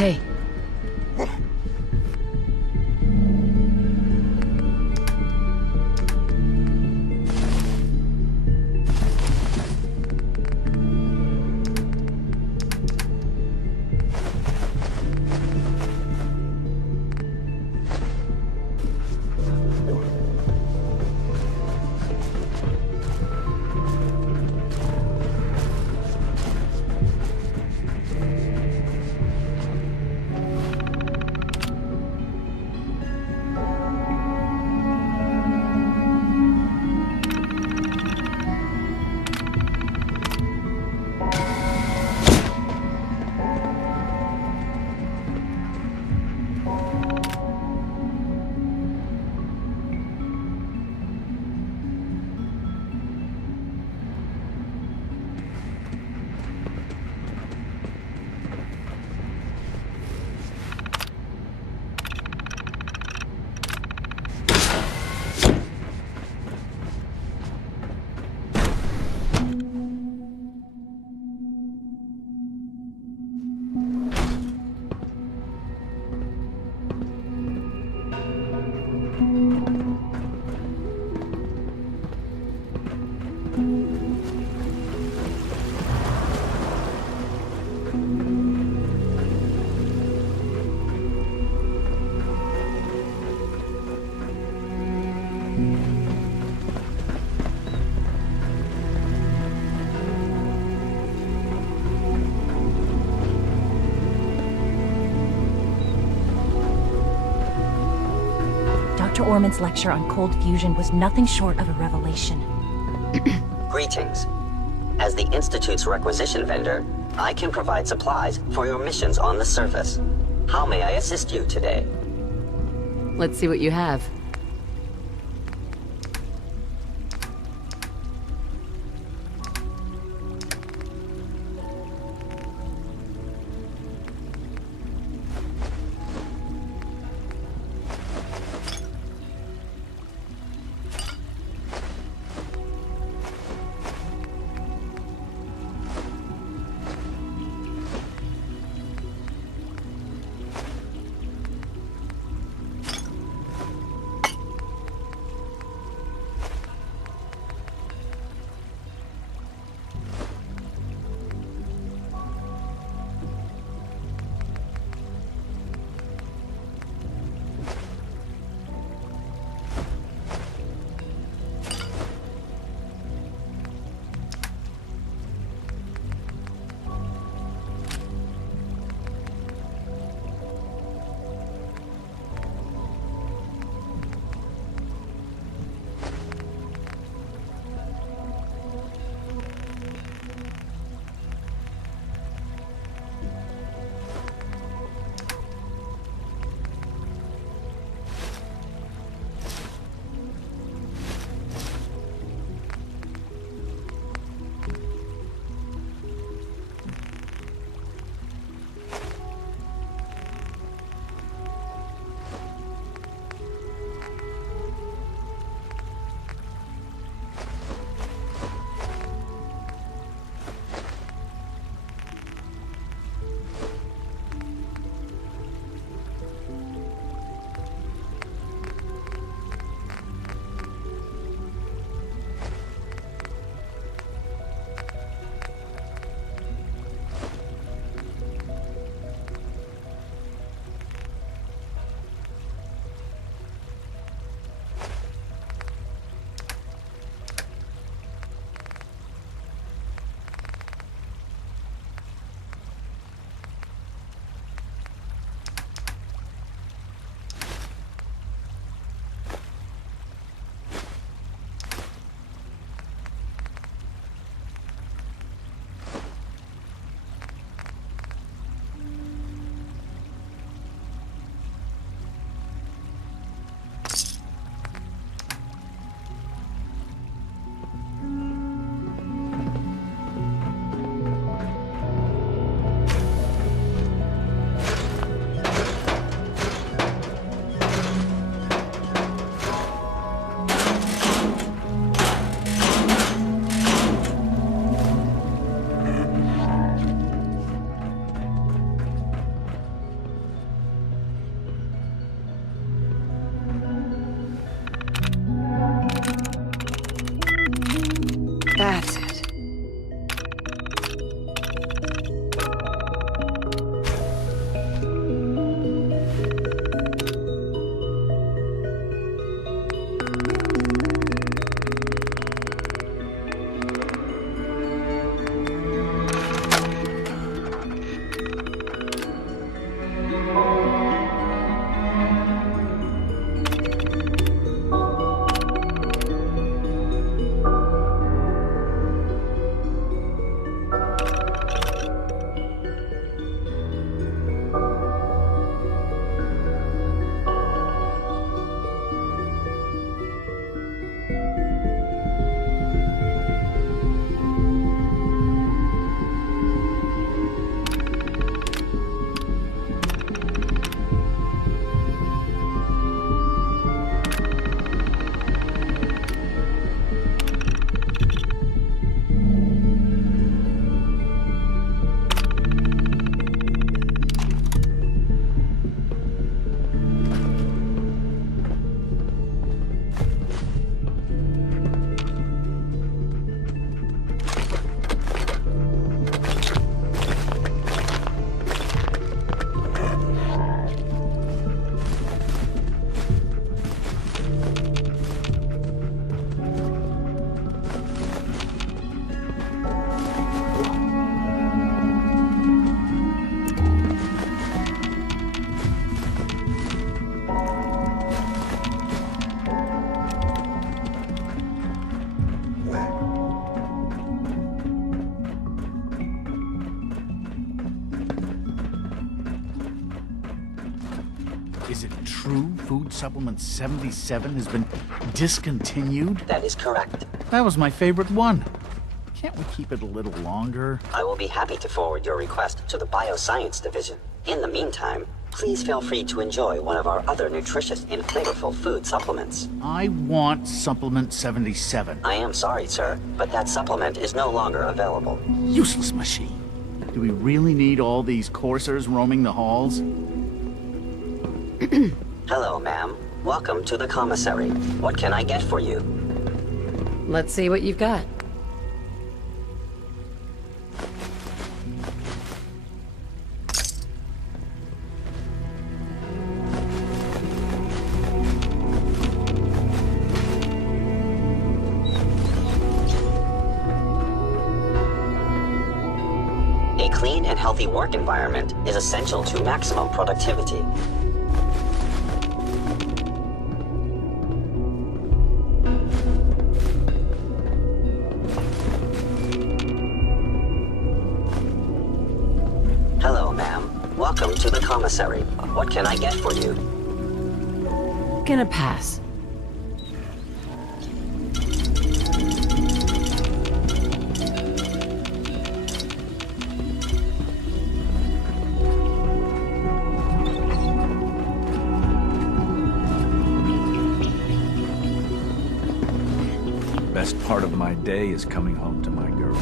Hey. Orman's lecture on cold fusion was nothing short of a revelation. Greetings. As the Institute's requisition vendor, I can provide supplies for your missions on the surface. How may I assist you today? Let's see what you have. Is it true Food Supplement 77 has been discontinued? That is correct. That was my favorite one. Can't we keep it a little longer? I will be happy to forward your request to the Bioscience Division. In the meantime, please feel free to enjoy one of our other nutritious and flavorful food supplements. I want Supplement 77. I am sorry, sir, but that supplement is no longer available. Useless machine. Do we really need all these coursers roaming the halls? Hello, ma'am. Welcome to the commissary. What can I get for you? Let's see what you've got. A clean and healthy work environment is essential to maximum productivity. Hello, ma'am. Welcome to the commissary. What can I get for you? Gonna pass. Best part of my day is coming home to my girls.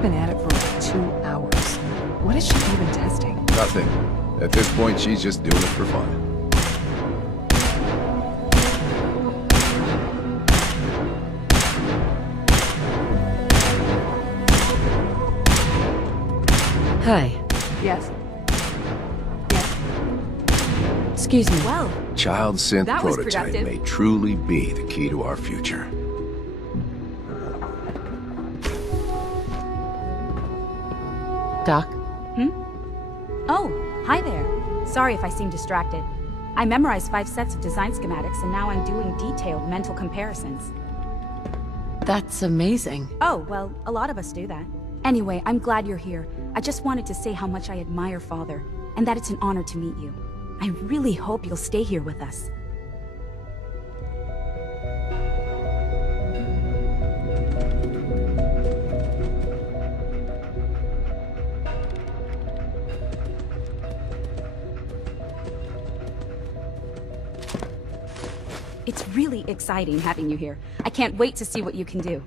Been at it for like 2 hours. What is she even testing? Nothing. At this point, she's just doing it for fun. Hi. Yes. Excuse me. Well, Child synth that was prototype productive. may truly be the key to our future. Doc? Oh, hi there. Sorry if I seem distracted. I memorized 5 sets of design schematics and now I'm doing detailed mental comparisons. That's amazing. Oh, well, a lot of us do that. Anyway, I'm glad you're here. I just wanted to say how much I admire Father, and that it's an honor to meet you. I really hope you'll stay here with us. It's really exciting having you here. I can't wait to see what you can do.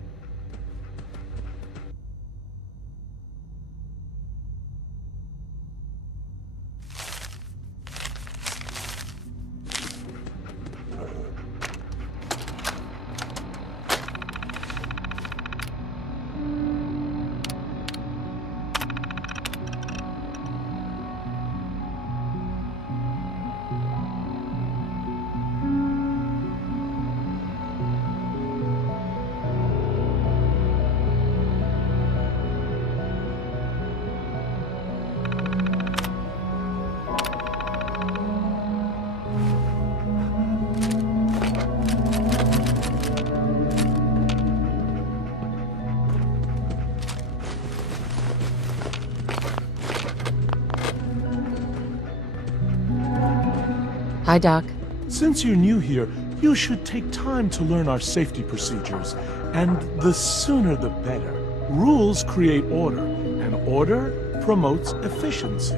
Hi, Doc. Since you're new here, you should take time to learn our safety procedures. And the sooner the better. Rules create order, and order promotes efficiency.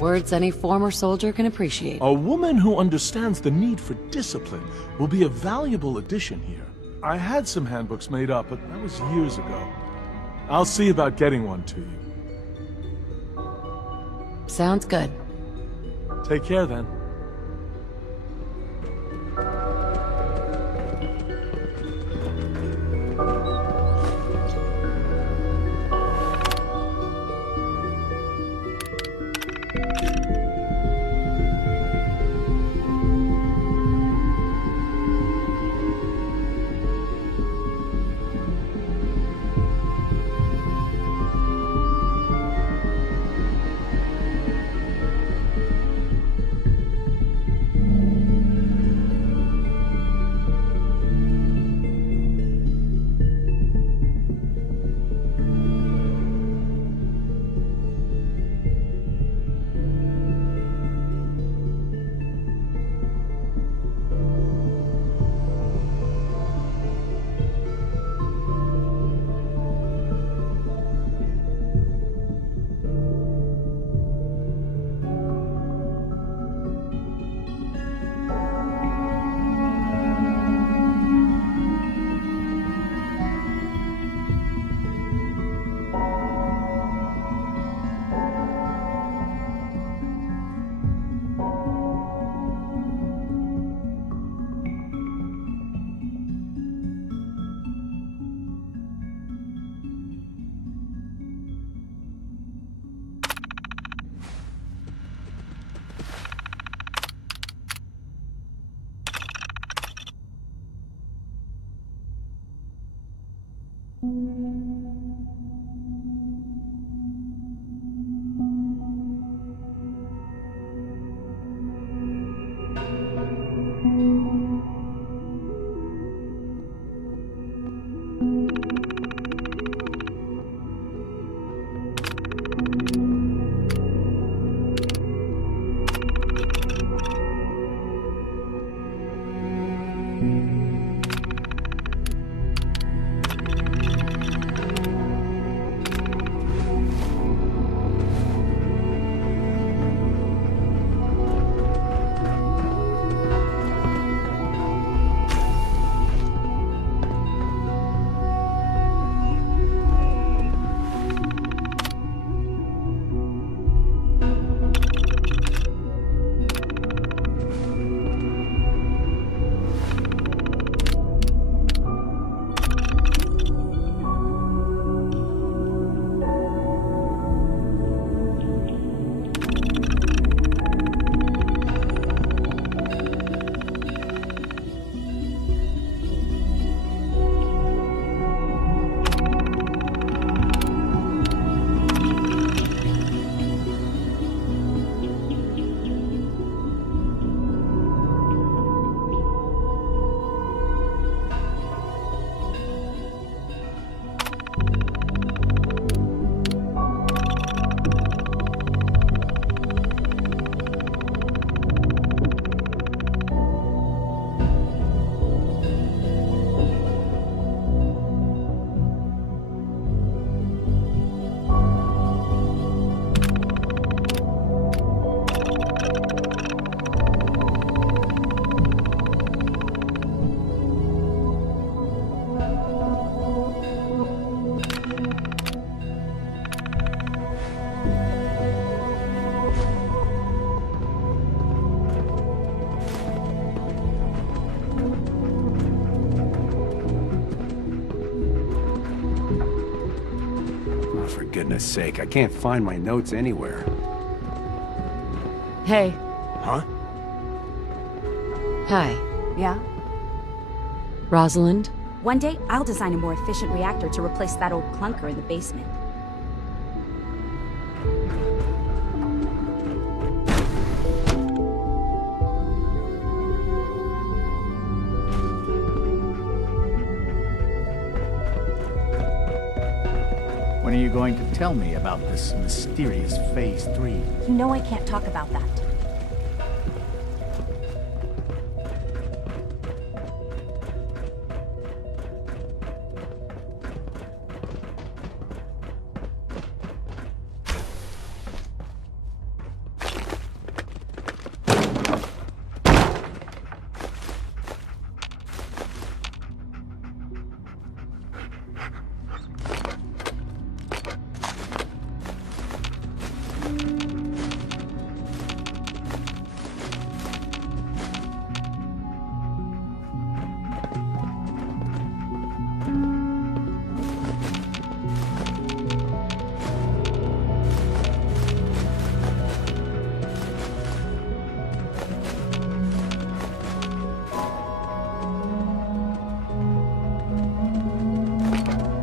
Words any former soldier can appreciate. A woman who understands the need for discipline will be a valuable addition here. I had some handbooks made up, but that was years ago. I'll see about getting one to you. Sounds good. Take care then. goodness sake, I can't find my notes anywhere. Hey. Huh? Hi. Yeah? Rosalind? One day, I'll design a more efficient reactor to replace that old clunker in the basement. When are you going to tell me about this mysterious Phase 3? You know I can't talk about that.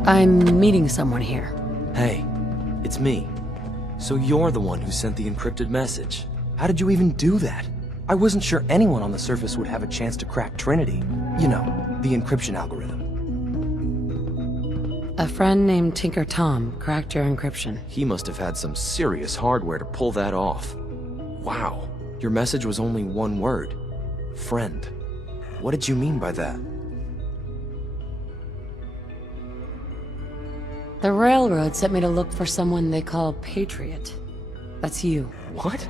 I'm meeting someone here. Hey, it's me. So you're the one who sent the encrypted message. How did you even do that? I wasn't sure anyone on the surface would have a chance to crack Trinity. You know, the encryption algorithm. A friend named Tinker Tom cracked your encryption. He must have had some serious hardware to pull that off. Wow, your message was only one word. Friend. What did you mean by that? The railroad sent me to look for someone they call Patriot. That's you. What?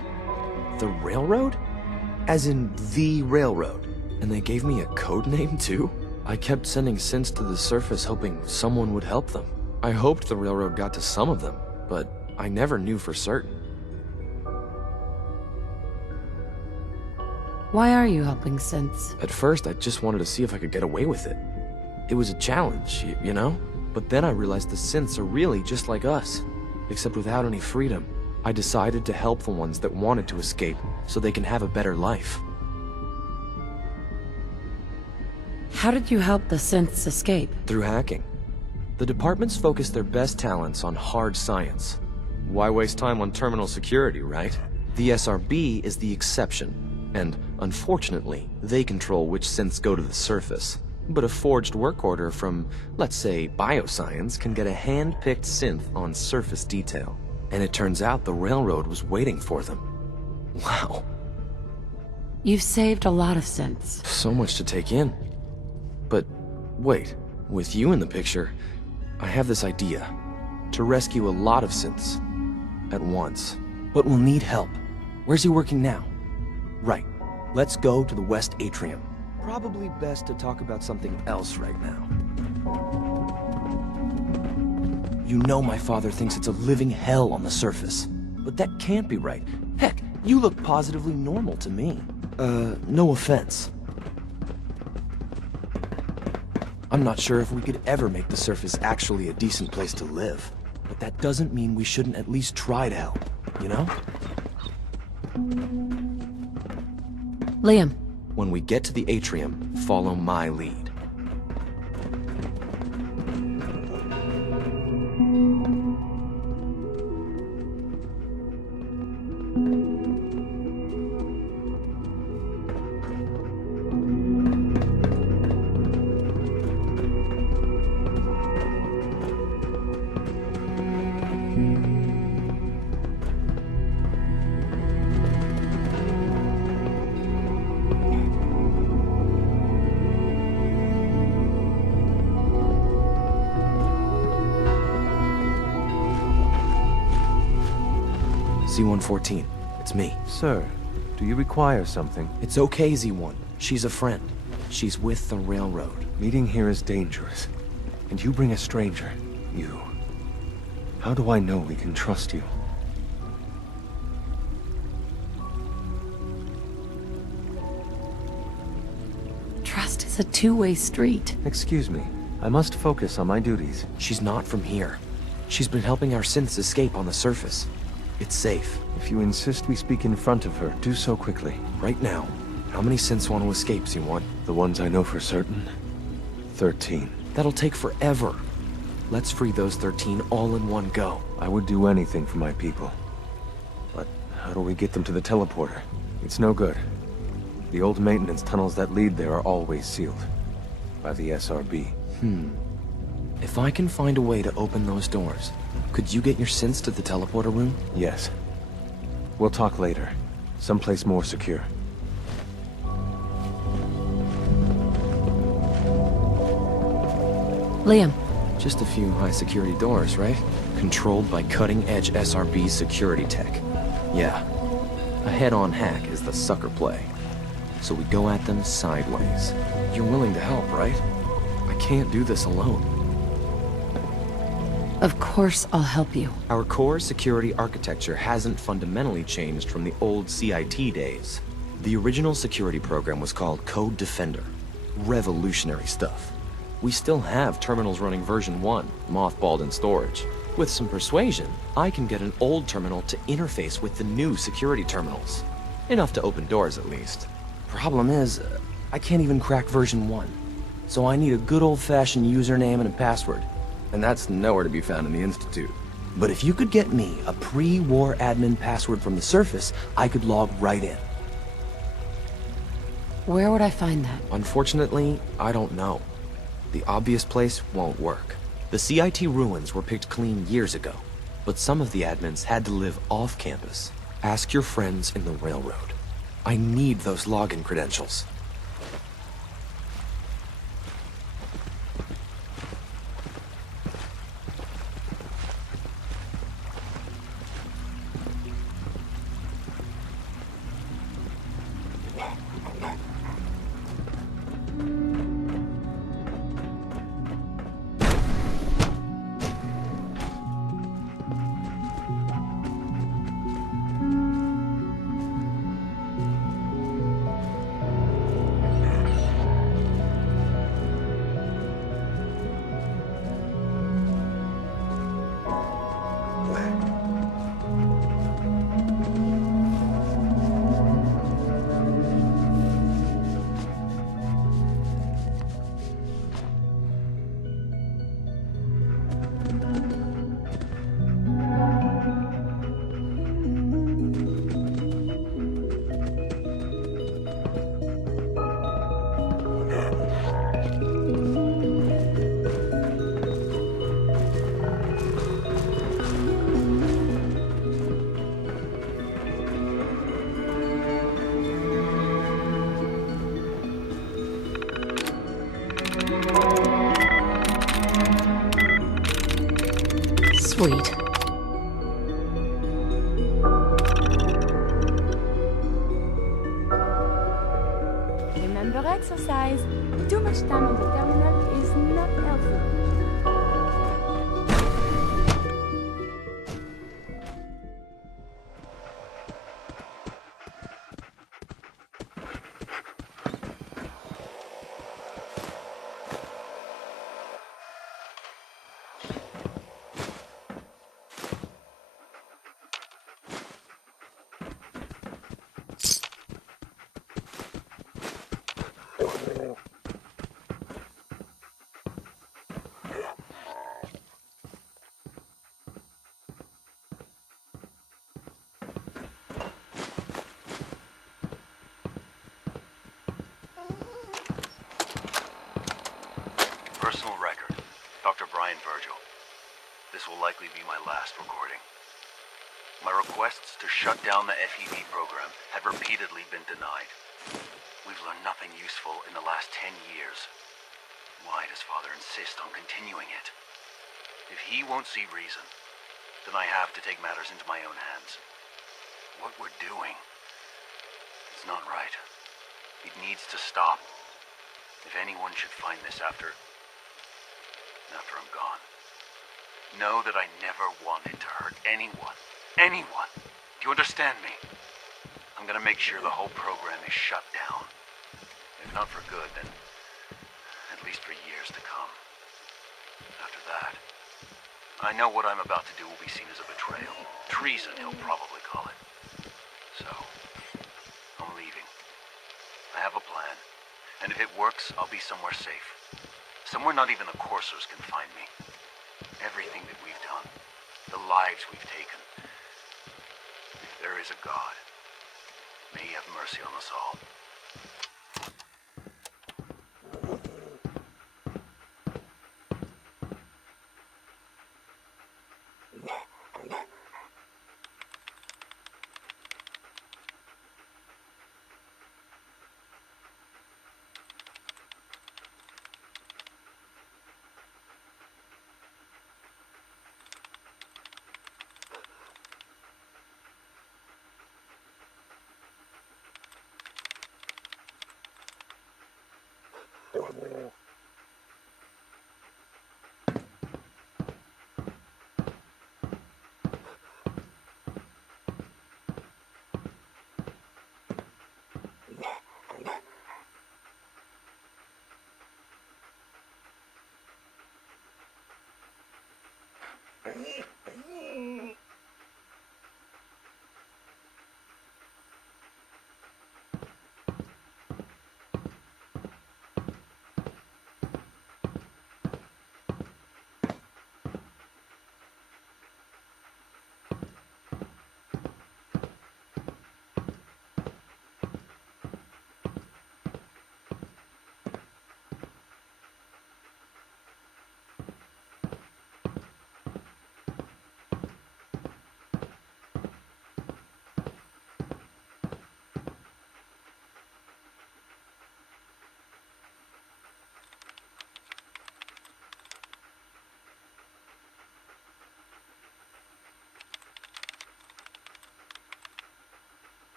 The railroad? As in the railroad? And they gave me a code name too? I kept sending synths to the surface hoping someone would help them. I hoped the railroad got to some of them, but I never knew for certain. Why are you helping synths? At first, I just wanted to see if I could get away with it. It was a challenge, you know? But then I realized the synths are really just like us, except without any freedom. I decided to help the ones that wanted to escape, so they can have a better life. How did you help the synths escape? Through hacking. The departments focus their best talents on hard science. Why waste time on terminal security, right? The SRB is the exception, and unfortunately, they control which synths go to the surface. But a forged work order from, let's say, bioscience can get a hand-picked synth on surface detail. And it turns out the railroad was waiting for them. Wow. You've saved a lot of synths. So much to take in. But wait, with you in the picture, I have this idea. To rescue a lot of synths at once. But we'll need help. Where's he working now? Right. Let's go to the West Atrium. Probably best to talk about something else right now. You know my father thinks it's a living hell on the surface. But that can't be right. Heck, you look positively normal to me. No offense. I'm not sure if we could ever make the surface actually a decent place to live. But that doesn't mean we shouldn't at least try to help, you know? Liam. When we get to the atrium, follow my lead. Z-114, it's me. Sir, do you require something? It's okay, Z-1. She's a friend. She's with the railroad. Meeting here is dangerous. And you bring a stranger. You. How do I know we can trust you? Trust is a two-way street. Excuse me. I must focus on my duties. She's not from here. She's been helping our synths escape on the surface. It's safe. If you insist we speak in front of her, do so quickly. Right now, how many synths want to escape, C1? The ones I know for certain? 13. That'll take forever. Let's free those 13 all in one go. I would do anything for my people. But how do we get them to the teleporter? It's no good. The old maintenance tunnels that lead there are always sealed. By the SRB. If I can find a way to open those doors, could you get your synths to the teleporter room? Yes. We'll talk later. Someplace more secure. Liam. Just a few high-security doors, right? Controlled by cutting-edge SRB security tech. Yeah. A head-on hack is the sucker play. So we go at them sideways. You're willing to help, right? I can't do this alone. Of course I'll help you. Our core security architecture hasn't fundamentally changed from the old CIT days. The original security program was called Code Defender. Revolutionary stuff. We still have terminals running version 1, mothballed in storage. With some persuasion, I can get an old terminal to interface with the new security terminals. Enough to open doors, at least. Problem is, I can't even crack version 1. So I need a good old-fashioned username and a password. And that's nowhere to be found in the Institute. But if you could get me a pre-war admin password from the surface, I could log right in. Where would I find that? Unfortunately, I don't know. The obvious place won't work. The CIT ruins were picked clean years ago, but some of the admins had to live off campus. Ask your friends in the railroad. I need those login credentials. Sweet. Remember exercise. Too much time on the terminal is not helpful. Personal record, Dr. Brian Virgil. This will likely be my last recording. My requests to shut down the FEV program have repeatedly been denied. We've learned nothing useful in the last 10 years. Why does Father insist on continuing it? If he won't see reason, then I have to take matters into my own hands. What we're doing, it's not right. It needs to stop. If anyone should find this after I'm gone, know that I never wanted to hurt anyone. Anyone! Do you understand me? I'm gonna make sure the whole program is shut down. If not for good, then at least for years to come. After that, I know what I'm about to do will be seen as a betrayal. Treason, he'll probably call it. So, I'm leaving. I have a plan. And if it works, I'll be somewhere safe. Somewhere not even the coursers can find me. Everything that we've done, the lives we've taken. If there is a God, may he have mercy on us all.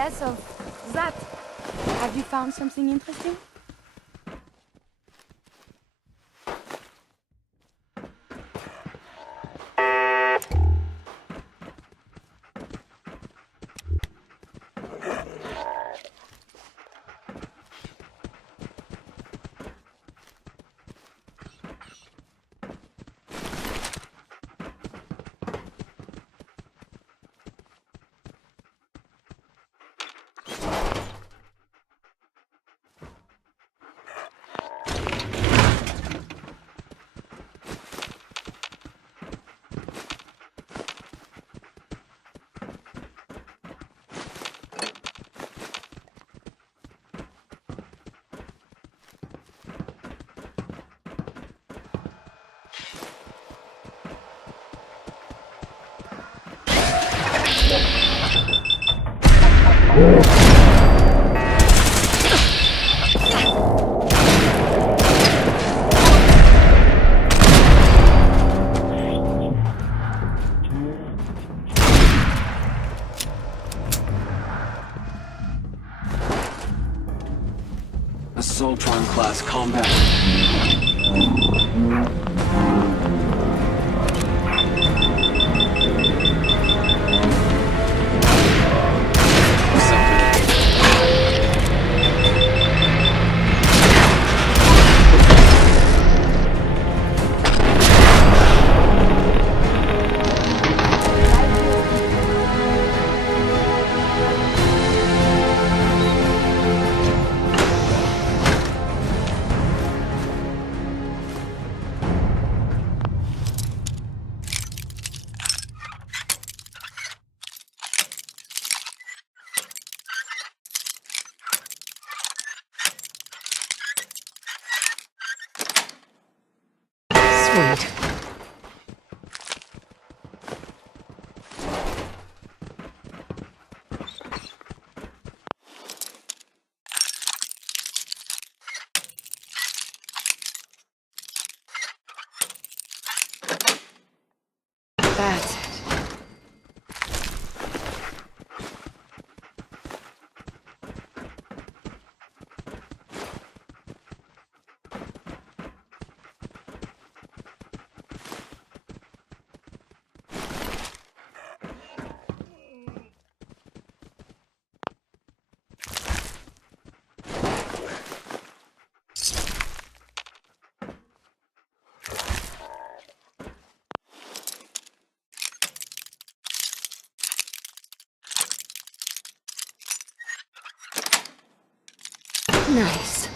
less of that. Have you found something interesting? Assaultron-class combat. Sweet. That's it. Nice.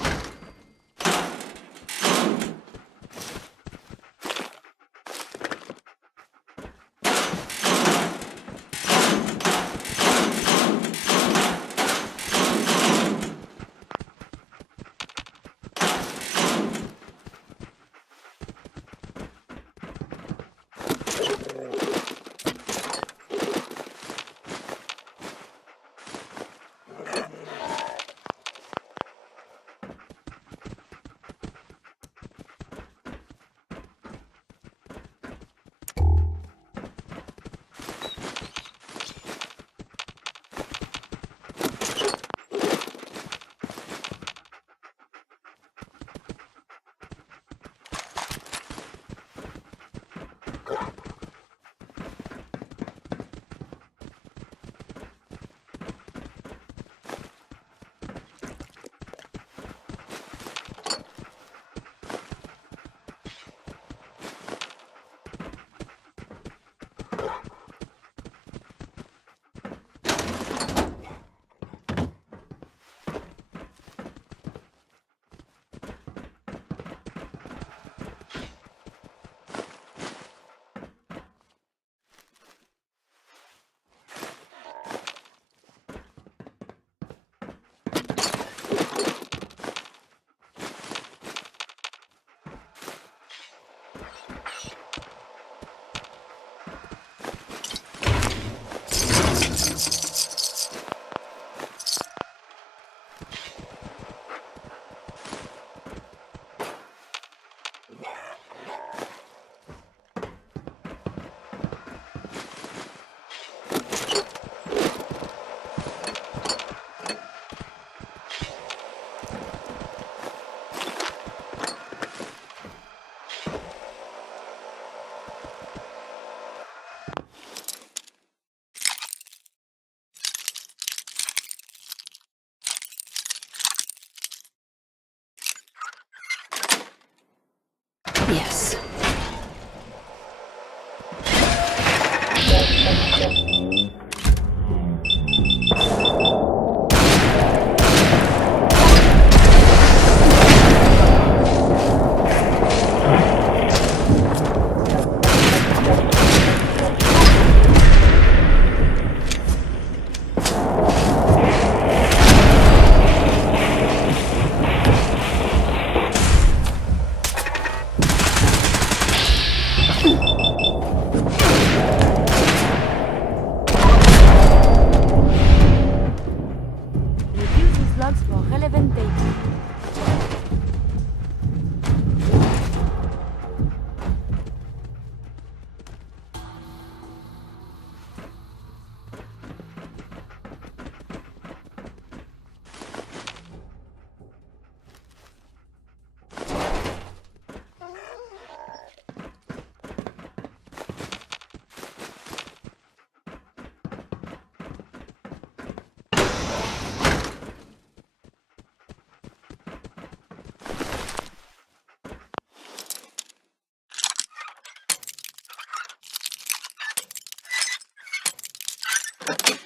That.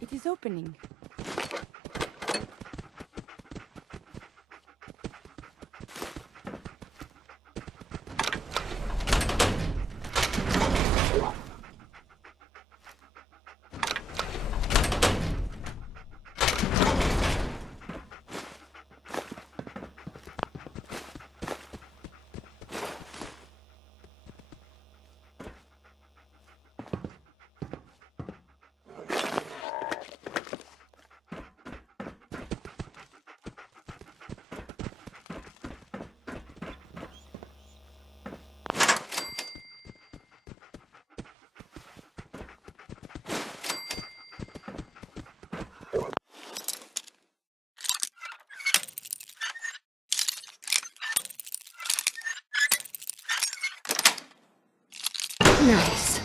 It is opening. Nice.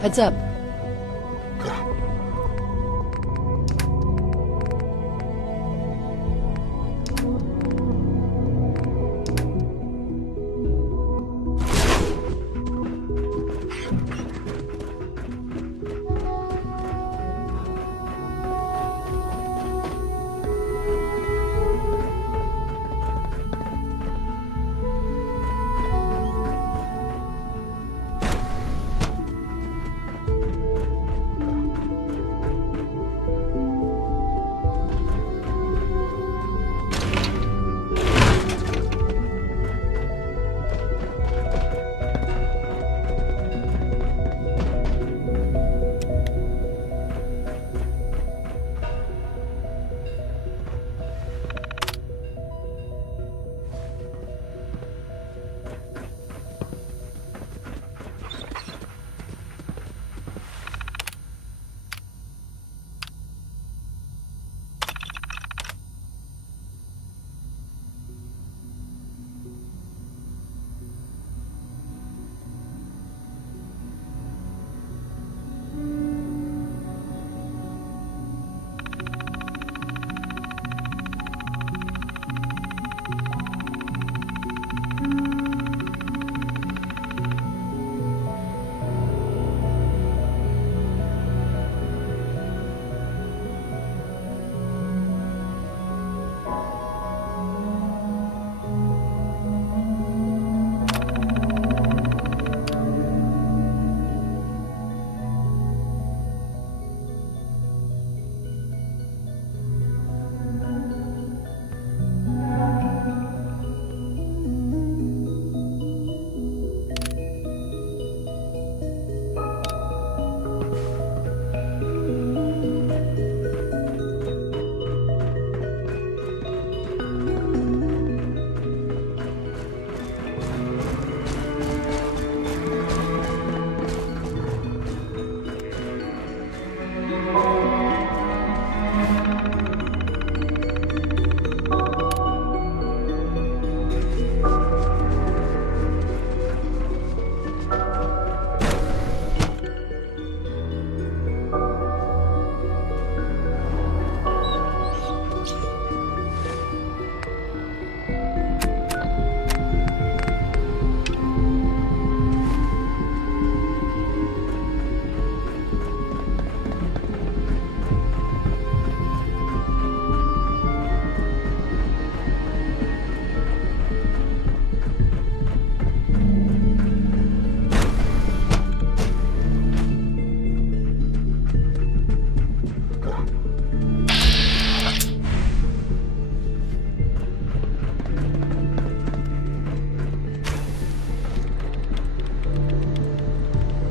Heads up.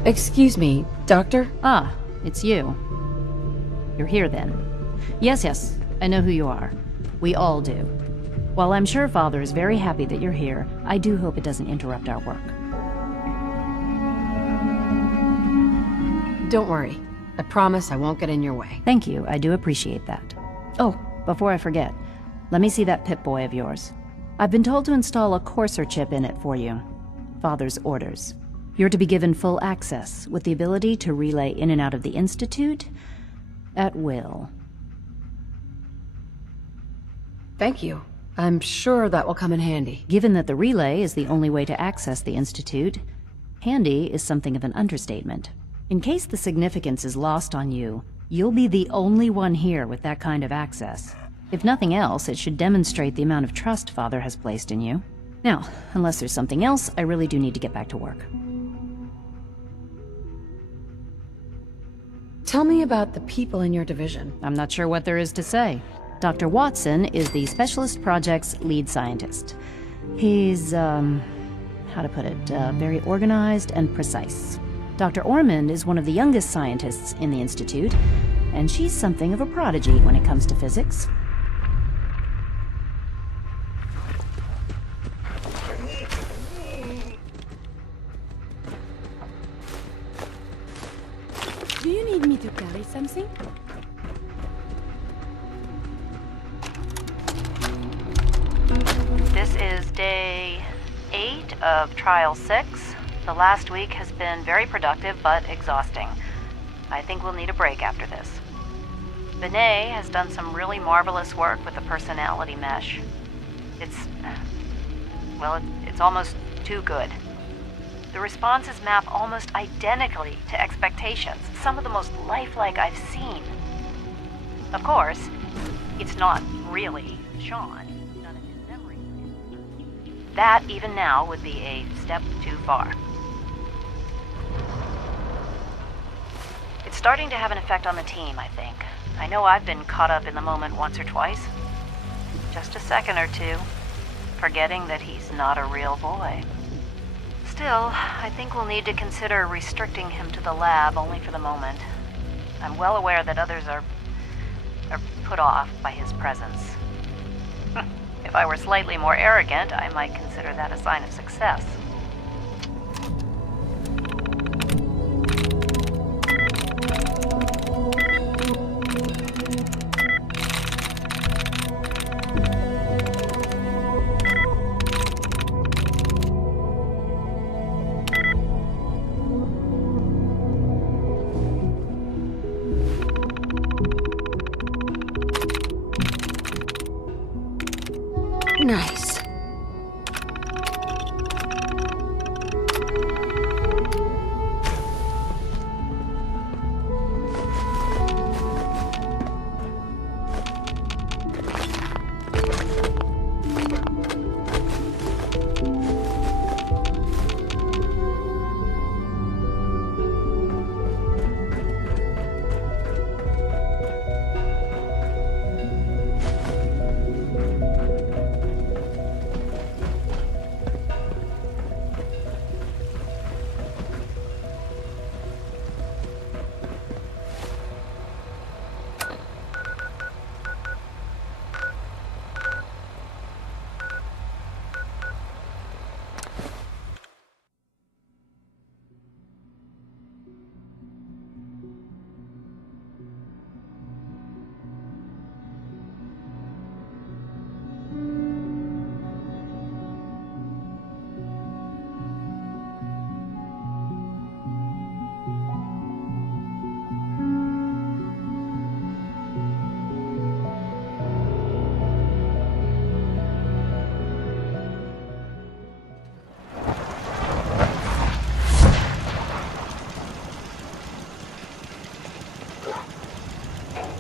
Excuse me, Doctor? Ah, it's you. You're here then. Yes, I know who you are. We all do. While I'm sure Father is very happy that you're here, I do hope it doesn't interrupt our work. Don't worry. I promise I won't get in your way. Thank you, I do appreciate that. Oh, before I forget, let me see that Pip-Boy of yours. I've been told to install a courser chip in it for you. Father's orders. You're to be given full access, with the ability to relay in and out of the Institute at will. Thank you. I'm sure that will come in handy. Given that the relay is the only way to access the Institute, handy is something of an understatement. In case the significance is lost on you, you'll be the only one here with that kind of access. If nothing else, it should demonstrate the amount of trust Father has placed in you. Now, unless there's something else, I really do need to get back to work. Tell me about the people in your division. I'm not sure what there is to say. Dr. Watson is the Specialist Project's lead scientist. He's, how to put it, very organized and precise. Dr. Ormond is one of the youngest scientists in the Institute, and she's something of a prodigy when it comes to physics. Do you need me to carry something? This is day 8 of Trial 6. The last week has been very productive, but exhausting. I think we'll need a break after this. Benet has done some really marvelous work with the personality mesh. It's almost too good. The responses map almost identically to expectations, some of the most lifelike I've seen. Of course, it's not really Sean. None of his memories. That, even now, would be a step too far. It's starting to have an effect on the team, I think. I know I've been caught up in the moment once or twice. Just a second or two, forgetting that he's not a real boy. Still, I think we'll need to consider restricting him to the lab only for the moment. I'm well aware that others are put off by his presence. If I were slightly more arrogant, I might consider that a sign of success. Nice.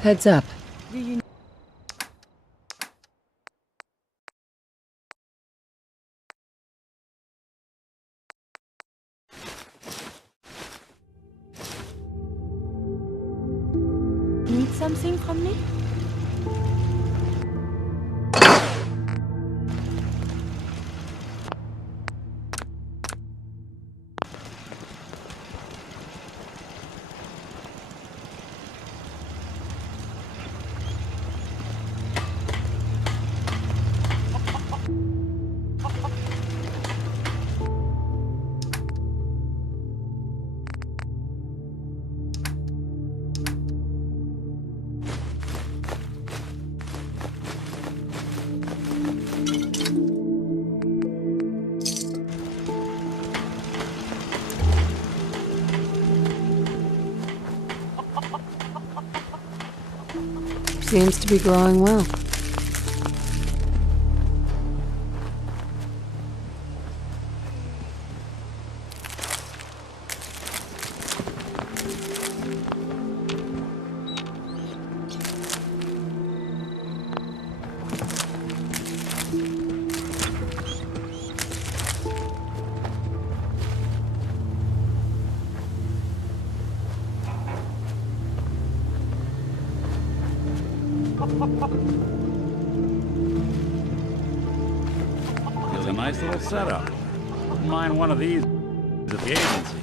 Heads up. Do you need something from me? Seems to be growing well. It's a nice little setup. Wouldn't mind one of these at the agency.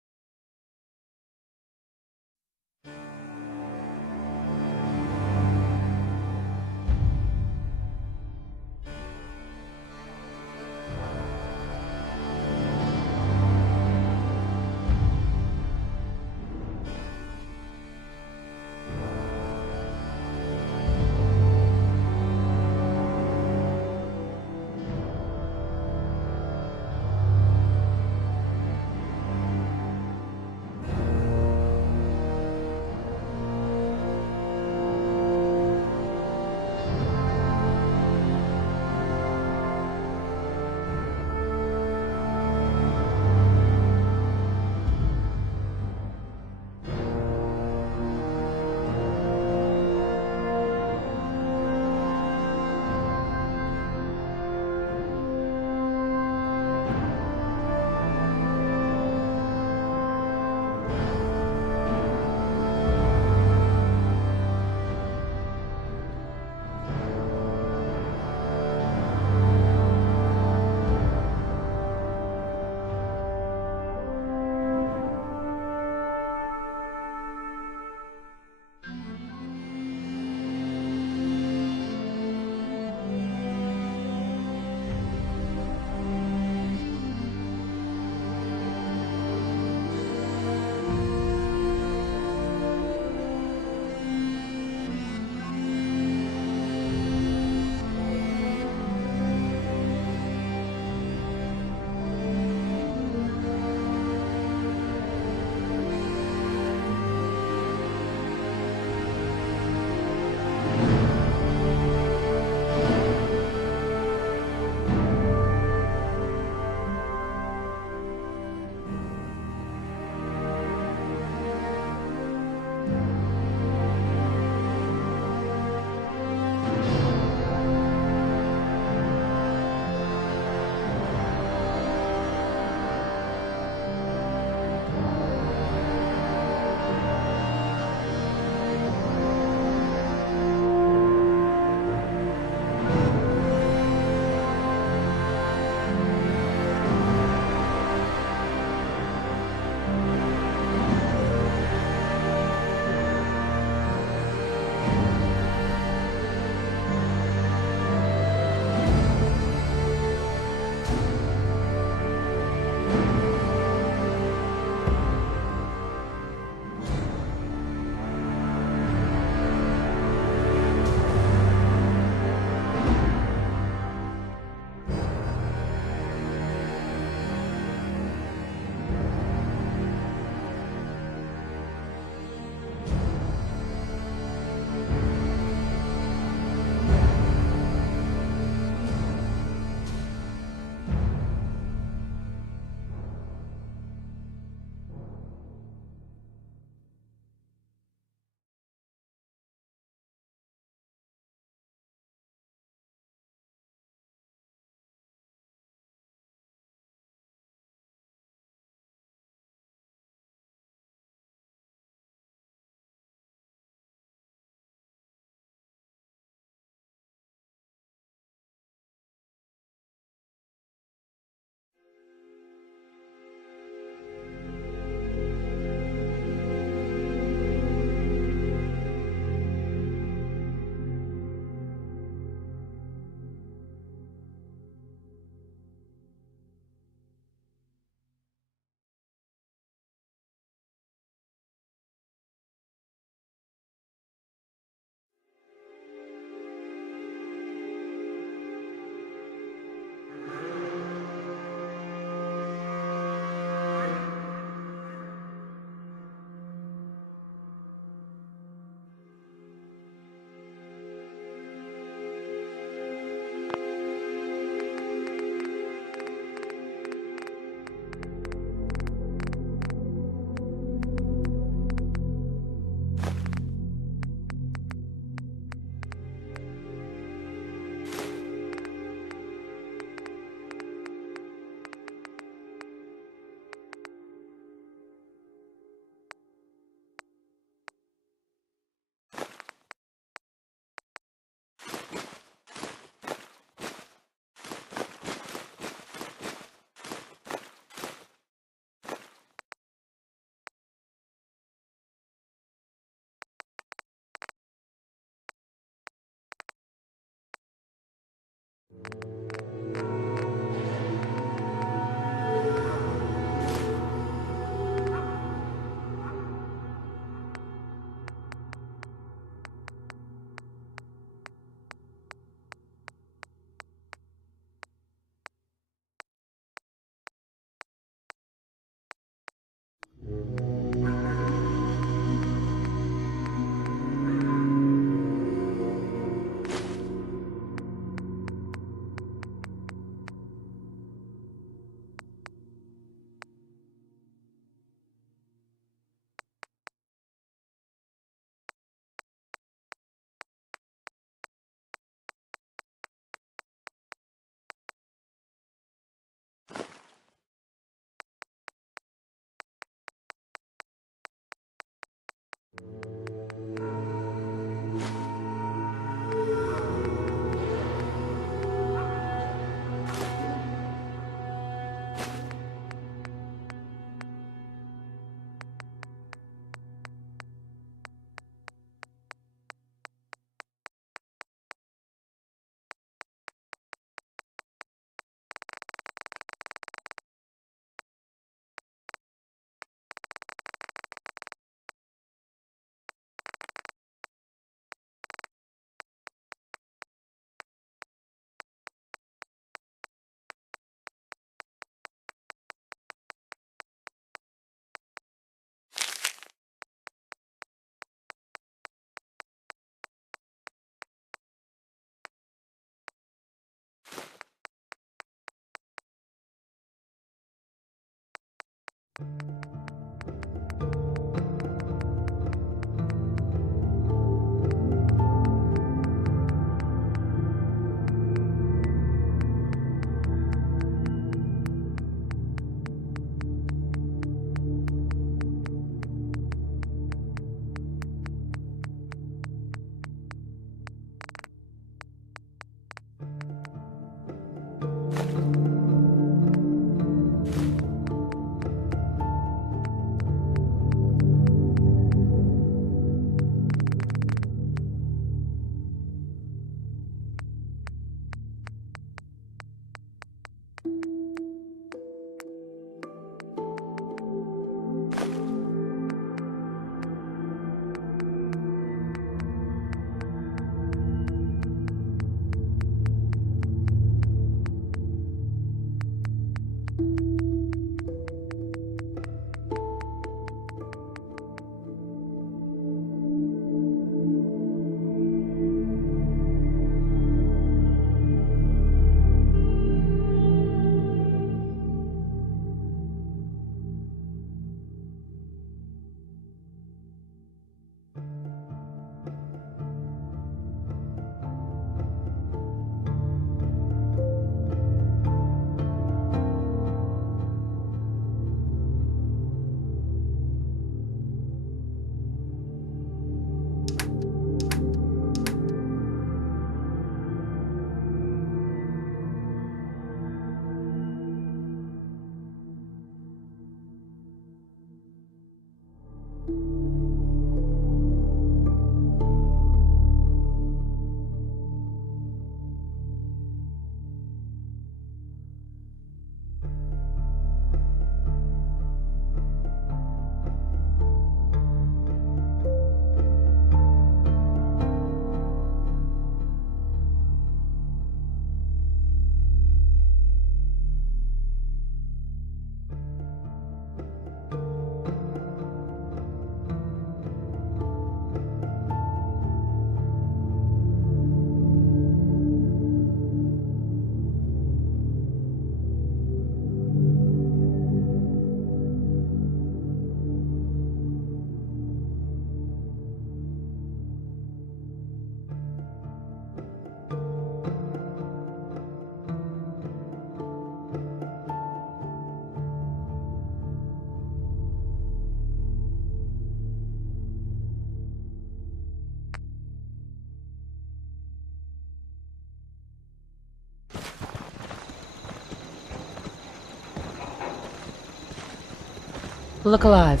Look alive.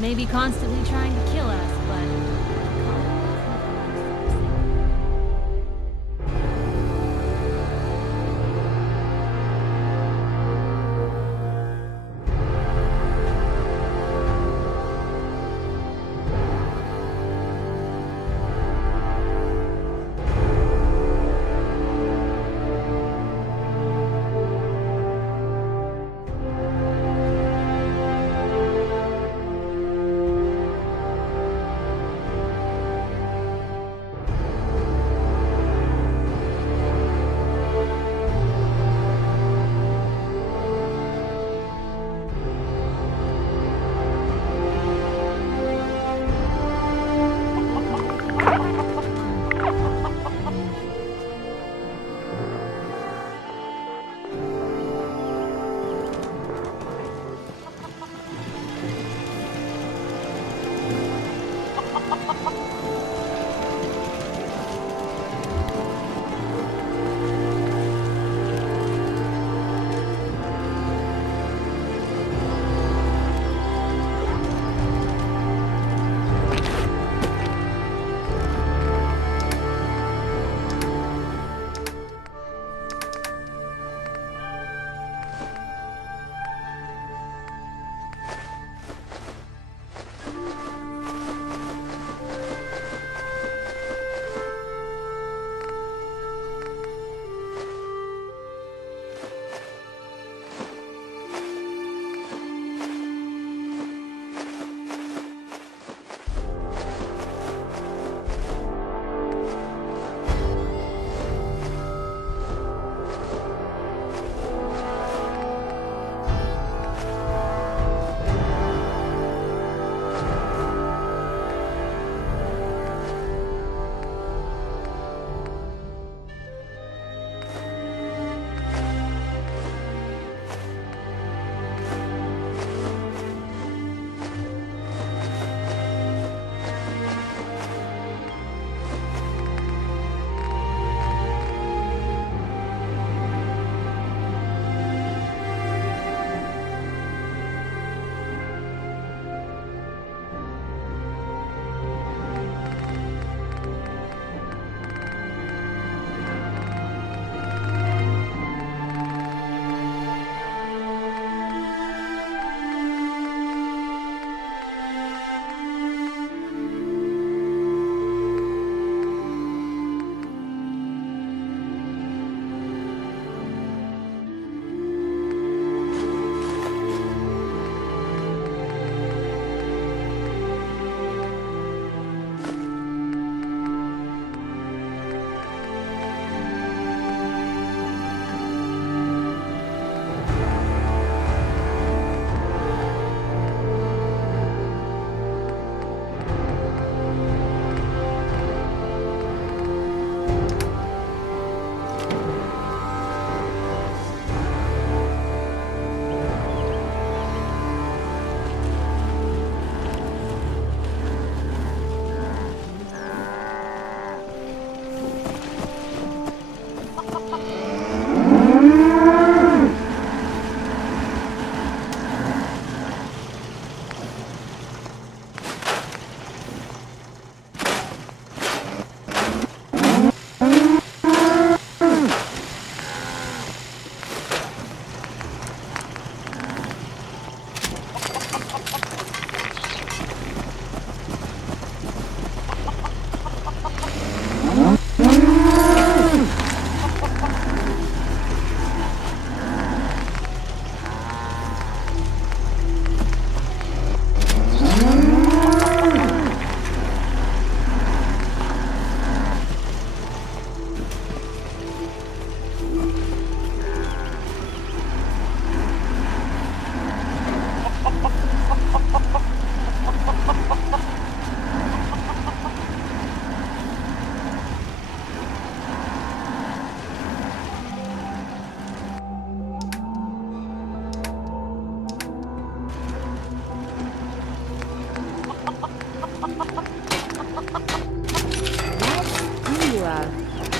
Maybe constantly trying to kill us, but...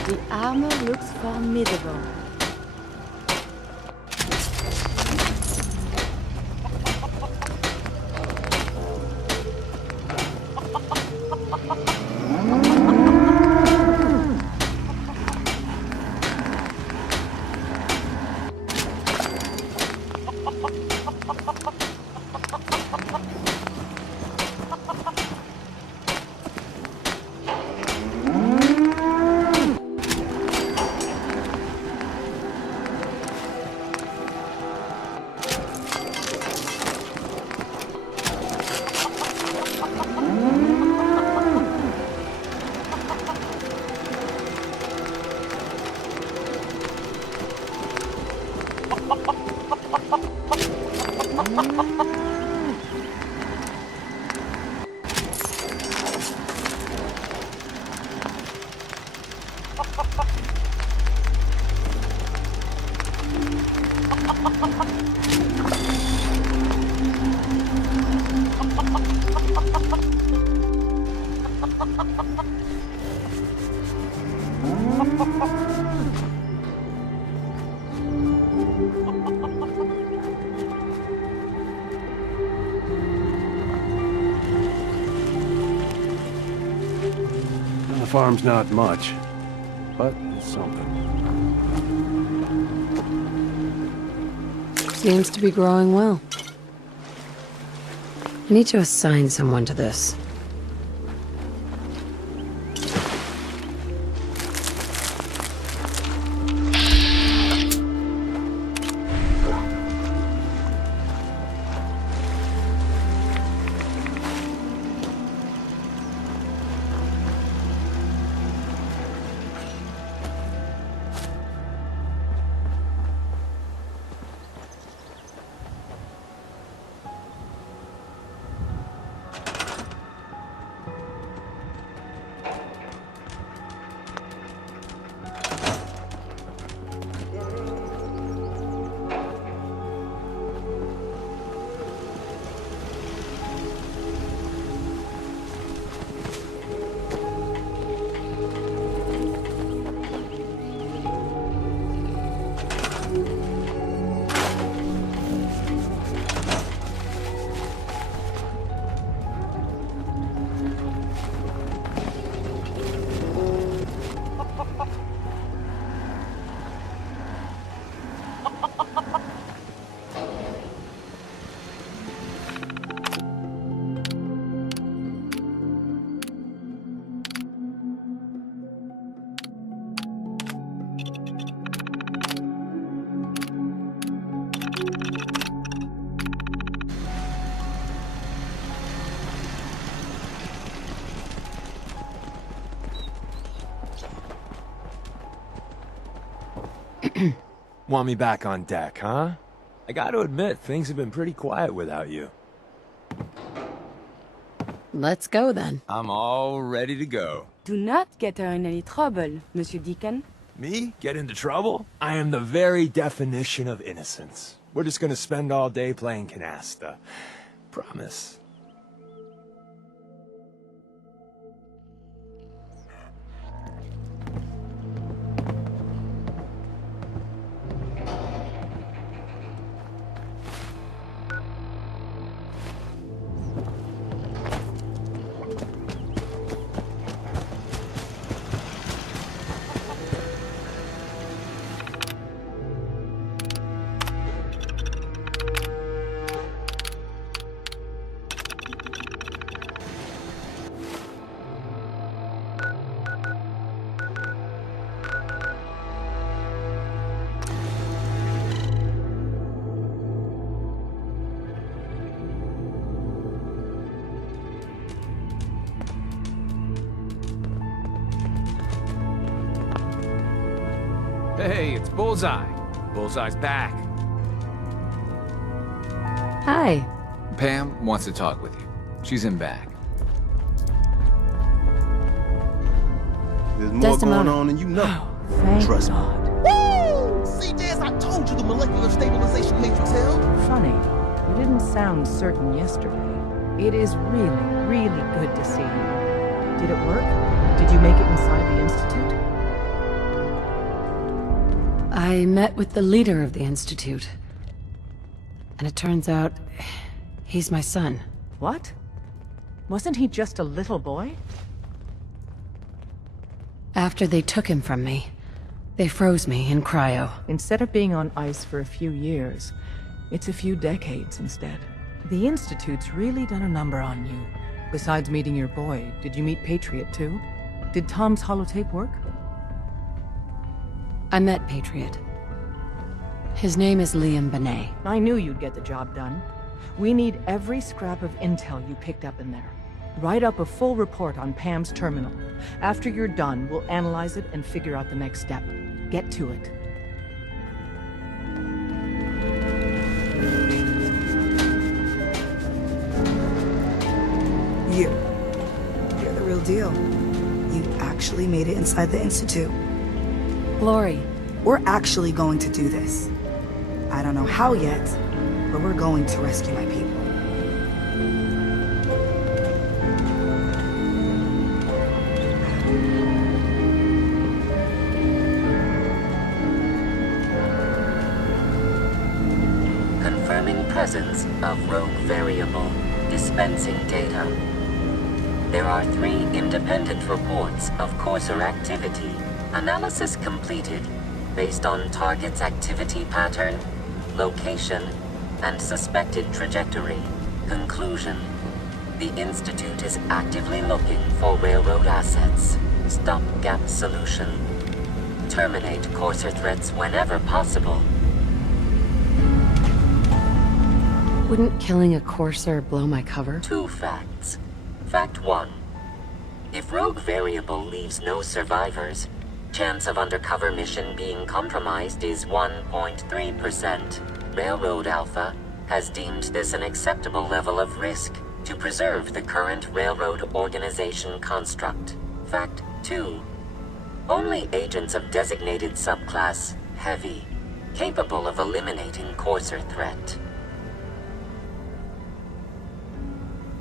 The armor looks formidable. The farm's not much, but it's something. Seems to be growing well. I need to assign someone to this. Want me back on deck, huh? I gotta admit, things have been pretty quiet without you. Let's go then. I'm all ready to go. Do not get her in any trouble, Monsieur Deacon. Me? Get into trouble? I am the very definition of innocence. We're just gonna spend all day playing canasta. Promise. Hey, it's Bullseye. Bullseye's back. Hi. Pam wants to talk with you. She's in back. There's more going on than you know. Thank Trust me. Woo! See, Des, I told you the molecular stabilization matrix held. Funny. You didn't sound certain yesterday. It is really, really good to see you. Did it work? Did you make it inside the Institute? I met with the leader of the Institute. And it turns out, he's my son. What? Wasn't he just a little boy? After they took him from me, they froze me in cryo. Instead of being on ice for a few years, it's a few decades instead. The Institute's really done a number on you. Besides meeting your boy, did you meet Patriot too? Did Tom's holotape work? I met Patriot. His name is Liam Benet. I knew you'd get the job done. We need every scrap of intel you picked up in there. Write up a full report on Pam's terminal. After you're done, we'll analyze it and figure out the next step. Get to it. You're the real deal. You actually made it inside the Institute. Glory. We're actually going to do this. I don't know how yet, but we're going to rescue my people. Confirming presence of rogue variable, dispensing data. There are 3 independent reports of Courser activity. Analysis completed, based on target's activity pattern, location, and suspected trajectory. Conclusion: the Institute is actively looking for railroad assets. Stopgap solution: terminate Courser threats whenever possible. Wouldn't killing a Courser blow my cover? 2 facts. Fact 1. If rogue variable leaves no survivors, chance of undercover mission being compromised is 1.3%. Railroad Alpha has deemed this an acceptable level of risk to preserve the current railroad organization construct. Fact 2. Only agents of designated subclass Heavy capable of eliminating Courser threat.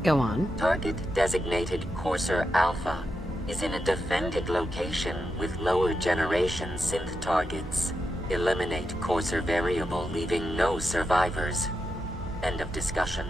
Go on. Target designated Courser Alpha is in a defended location with lower generation synth targets. Eliminate Courser variable, leaving no survivors. End of discussion.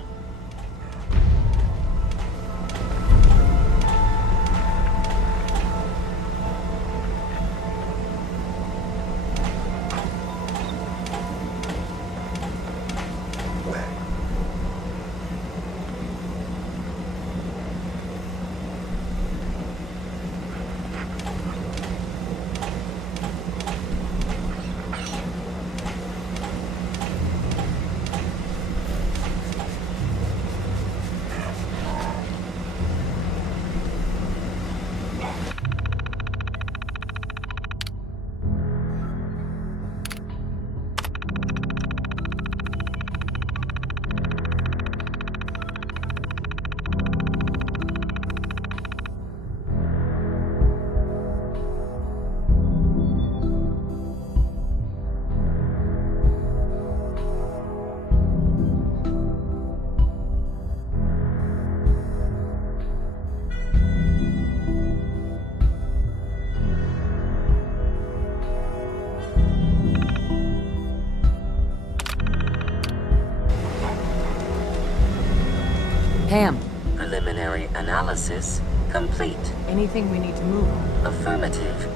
Pam. Preliminary analysis complete. Anything we need to move on? Affirmative.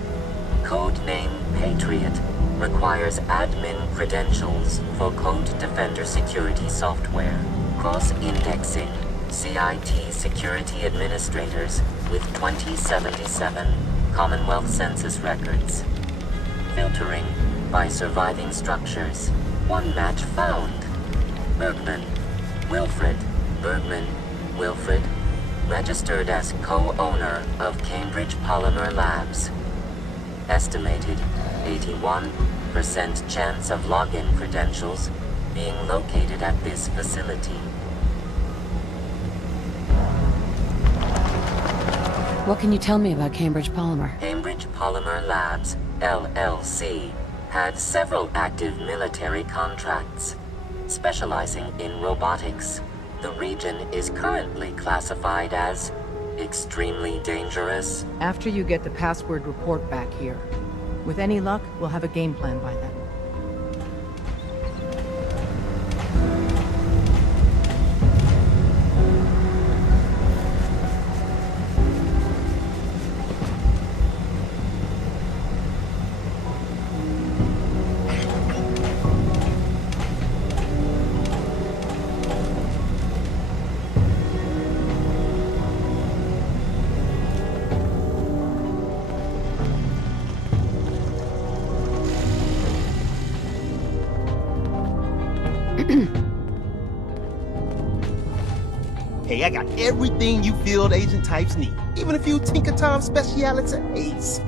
Codename Patriot requires admin credentials for Code Defender security software. Cross-indexing CIT security administrators with 2077 Commonwealth Census records. Filtering by surviving structures. One match found. Bergman. Wilfred. Bergman. Wilfred. Registered as co-owner of Cambridge Polymer Labs. Estimated 81% chance of login credentials being located at this facility. What can you tell me about Cambridge Polymer? Cambridge Polymer Labs, LLC, had several active military contracts, specializing in robotics. The region is currently classified as extremely dangerous. After you get the password report back here. With any luck, we'll have a game plan by then. Hey, I got everything you field agent types need. Even a few Tinker Tom specialities.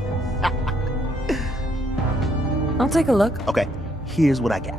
I'll take a look. Okay, here's what I got.